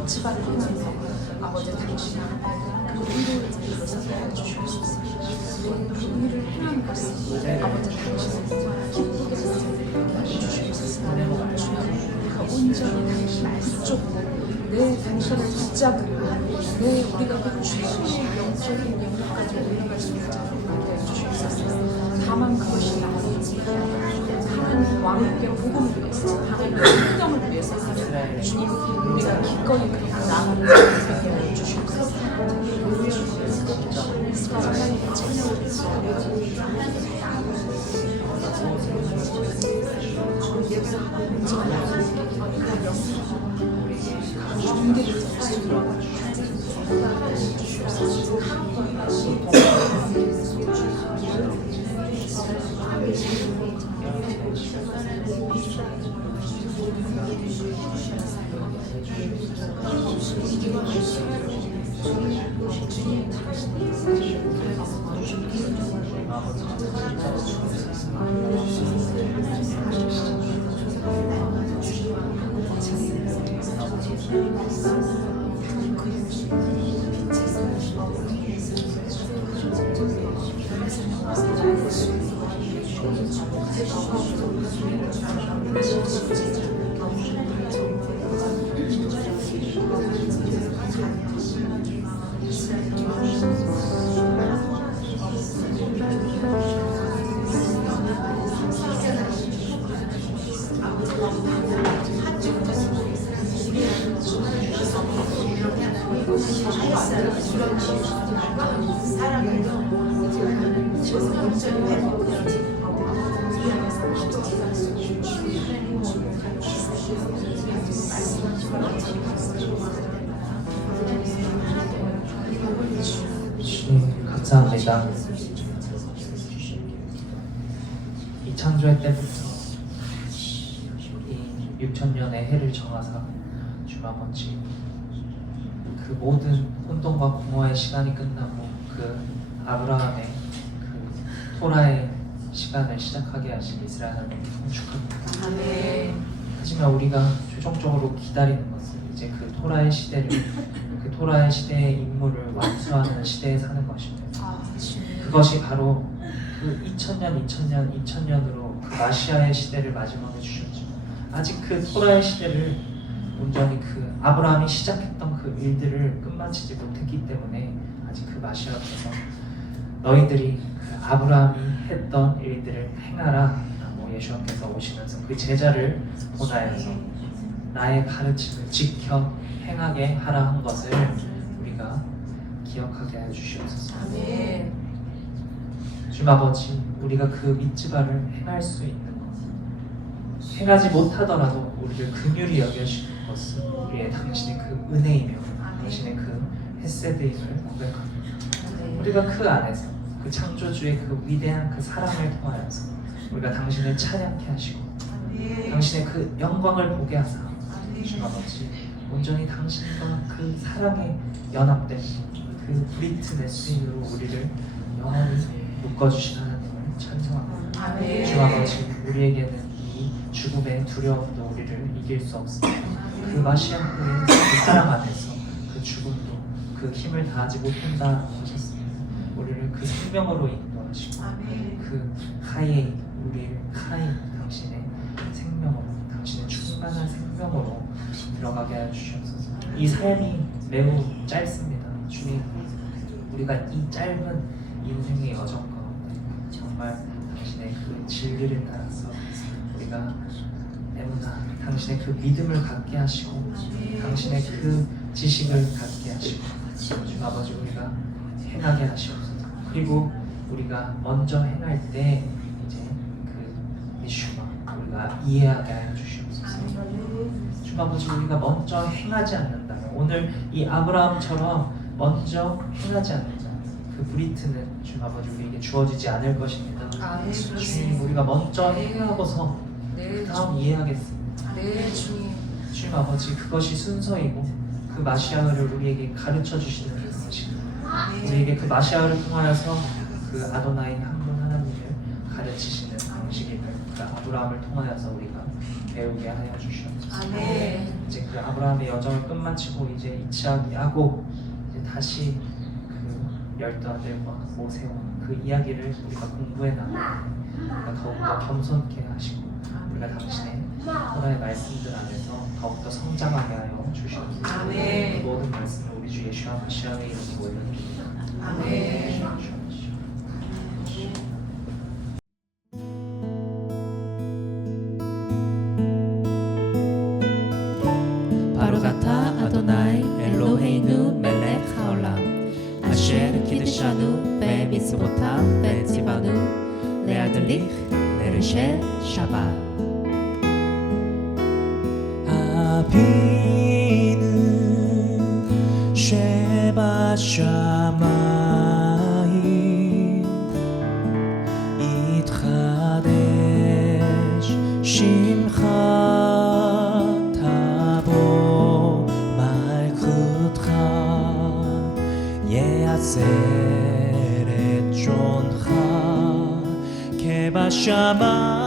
집안을 통해서 아버지 당신 그 위로를 선사해 주시옵소서. 그 위를 행하는 것을 아버지 당신을 기쁘게 하게 주시옵소서. 그 온전히 당신 그쪽으로 내 당신을 붙잡으려 내 우리가 그 최고의 영적인 영역까지 올라갈 수 있는 자를 되어 주시옵소서. 다만 그것이 하나님 왕국의 복음을 위해서 하나님의 kingdom을 위해서 하는 주님 우리가 기꺼이 그 나라를 되게 하여 주시옵소서. 하나님의 찬양을 주님 감사합니다. 이 창조의 때부터 이 6천년의 해를 정하사 주 아버지 그 모든 혼돈과 공허의 시간이 끝나고 그 아브라함의 그 토라의 시간을 시작하게 하신 이스라엘 하나님 축하합니다. 하지만 우리가 최종적으로 기다리는 것은 이제 그 토라의 시대를 그 토라의 시대의 임무를 완수하는 시대에 사는 것입니다. 그것이 바로 그 2000년으로 그 마시아의 시대를 마지막에 주셨죠. 아직 그 토라의 시대를 온전히 그 아브라함이 시작했던 그 일들을 끝마치지 못했기 때문에 아직 그 마시아께서 너희들이 그 아브라함이 했던 일들을 행하라 라고 예수님께서 오시면서 그 제자를 보내서 나의 가르침을 지켜 행하게 하라 한 것을 우리가 기억하게 해주시옵소서. 주 아버지, 우리가 그 밑지바를 행할 수 있는 것, 행하지 못하더라도 우리를 긍휼히 여겨주시는 것은 우리의 당신의 그 은혜이며 당신의 그 헤세드임을 고백합니다. 우리가 그 안에서 그 창조주의 그 위대한 그 사랑을 통하여서 우리가 당신을 찬양케 하시고 당신의 그 영광을 보게 하사 주 아버지 온전히 당신과 그 사랑에 연합된 그 브리트 네스인으로 우리를 영원히 묶어주신 하나님을 찬송합니다. 아멘. 주 아버지, 우리에게는 이 죽음의 두려움도 우리를 이길 수 없습니다. 그 마시아의 그 사랑 안에서 그 죽음도 그 힘을 다하지 못한다라고 하셨습니다. 우리를 그 생명으로 인도하시고 아멘. 그 하이, 우리를 하이 당신의 생명으로, 당신의 충만한 생명으로 들어가게 하여 주시옵소서. 이 삶이 매우 짧습니다. 주님, 우리가 이 짧은 인생의 여정 가운데 정말 당신의 그 진리를 따라서 우리가 너무나 당신의 그 믿음을 갖게 하시고 당신의 그 지식을 갖게 하시고 주 아버지 우리가 행하게 하시옵소서. 그리고 우리가 먼저 행할 때 이제 그 예수가 우리가 이해하게 하여 주시옵소서. 주 아버지 우리가 먼저 행하지 않는다면 오늘 이 아브라함처럼 먼저 행하지 않는다. 그 브리트는 주 아버지 우리에게 주어지지 않을 것입니다. 아멘. 주님 우리가 먼저 행하고서 네, 다음 이해하겠습니다. 네, 주님. 주님 아버지 그것이 순서이고 그 마시아를 우리에게 가르쳐 주시는 것이고 우리에게 그 마시아를 통하여서 그 아도나이 한 분 하나님을 가르치시는 방식임을 그 아브라함을 통하여서 우리가 배우게 하여 주시옵소서. 아멘. 이제 그 아브라함의 여정을 끝마치고 이제 이삭, 야곱 이제 다시 그 열두 아들과 모세와 그 이야기를 우리가 공부해 나가는데 우리가 더욱더 겸손케 하시고 우리가 당신의 하나의 말씀들 안에서 더욱더 성장하게 하여 주시옵소서. 아멘. 이 모든 말씀을 우리 주 예수와 마시아의 이름으로 올려드립니다. 아멘. 바로 같아 아도나이 엘로헤이누 멜렉 하올람 아쉐르 키드샤누 베 미스보타 베 티바누 레아들릭 네르셰 샤바 아비는 쉐바 샤마이 이트하데ש שמחה יעצר את שונך כבשמיים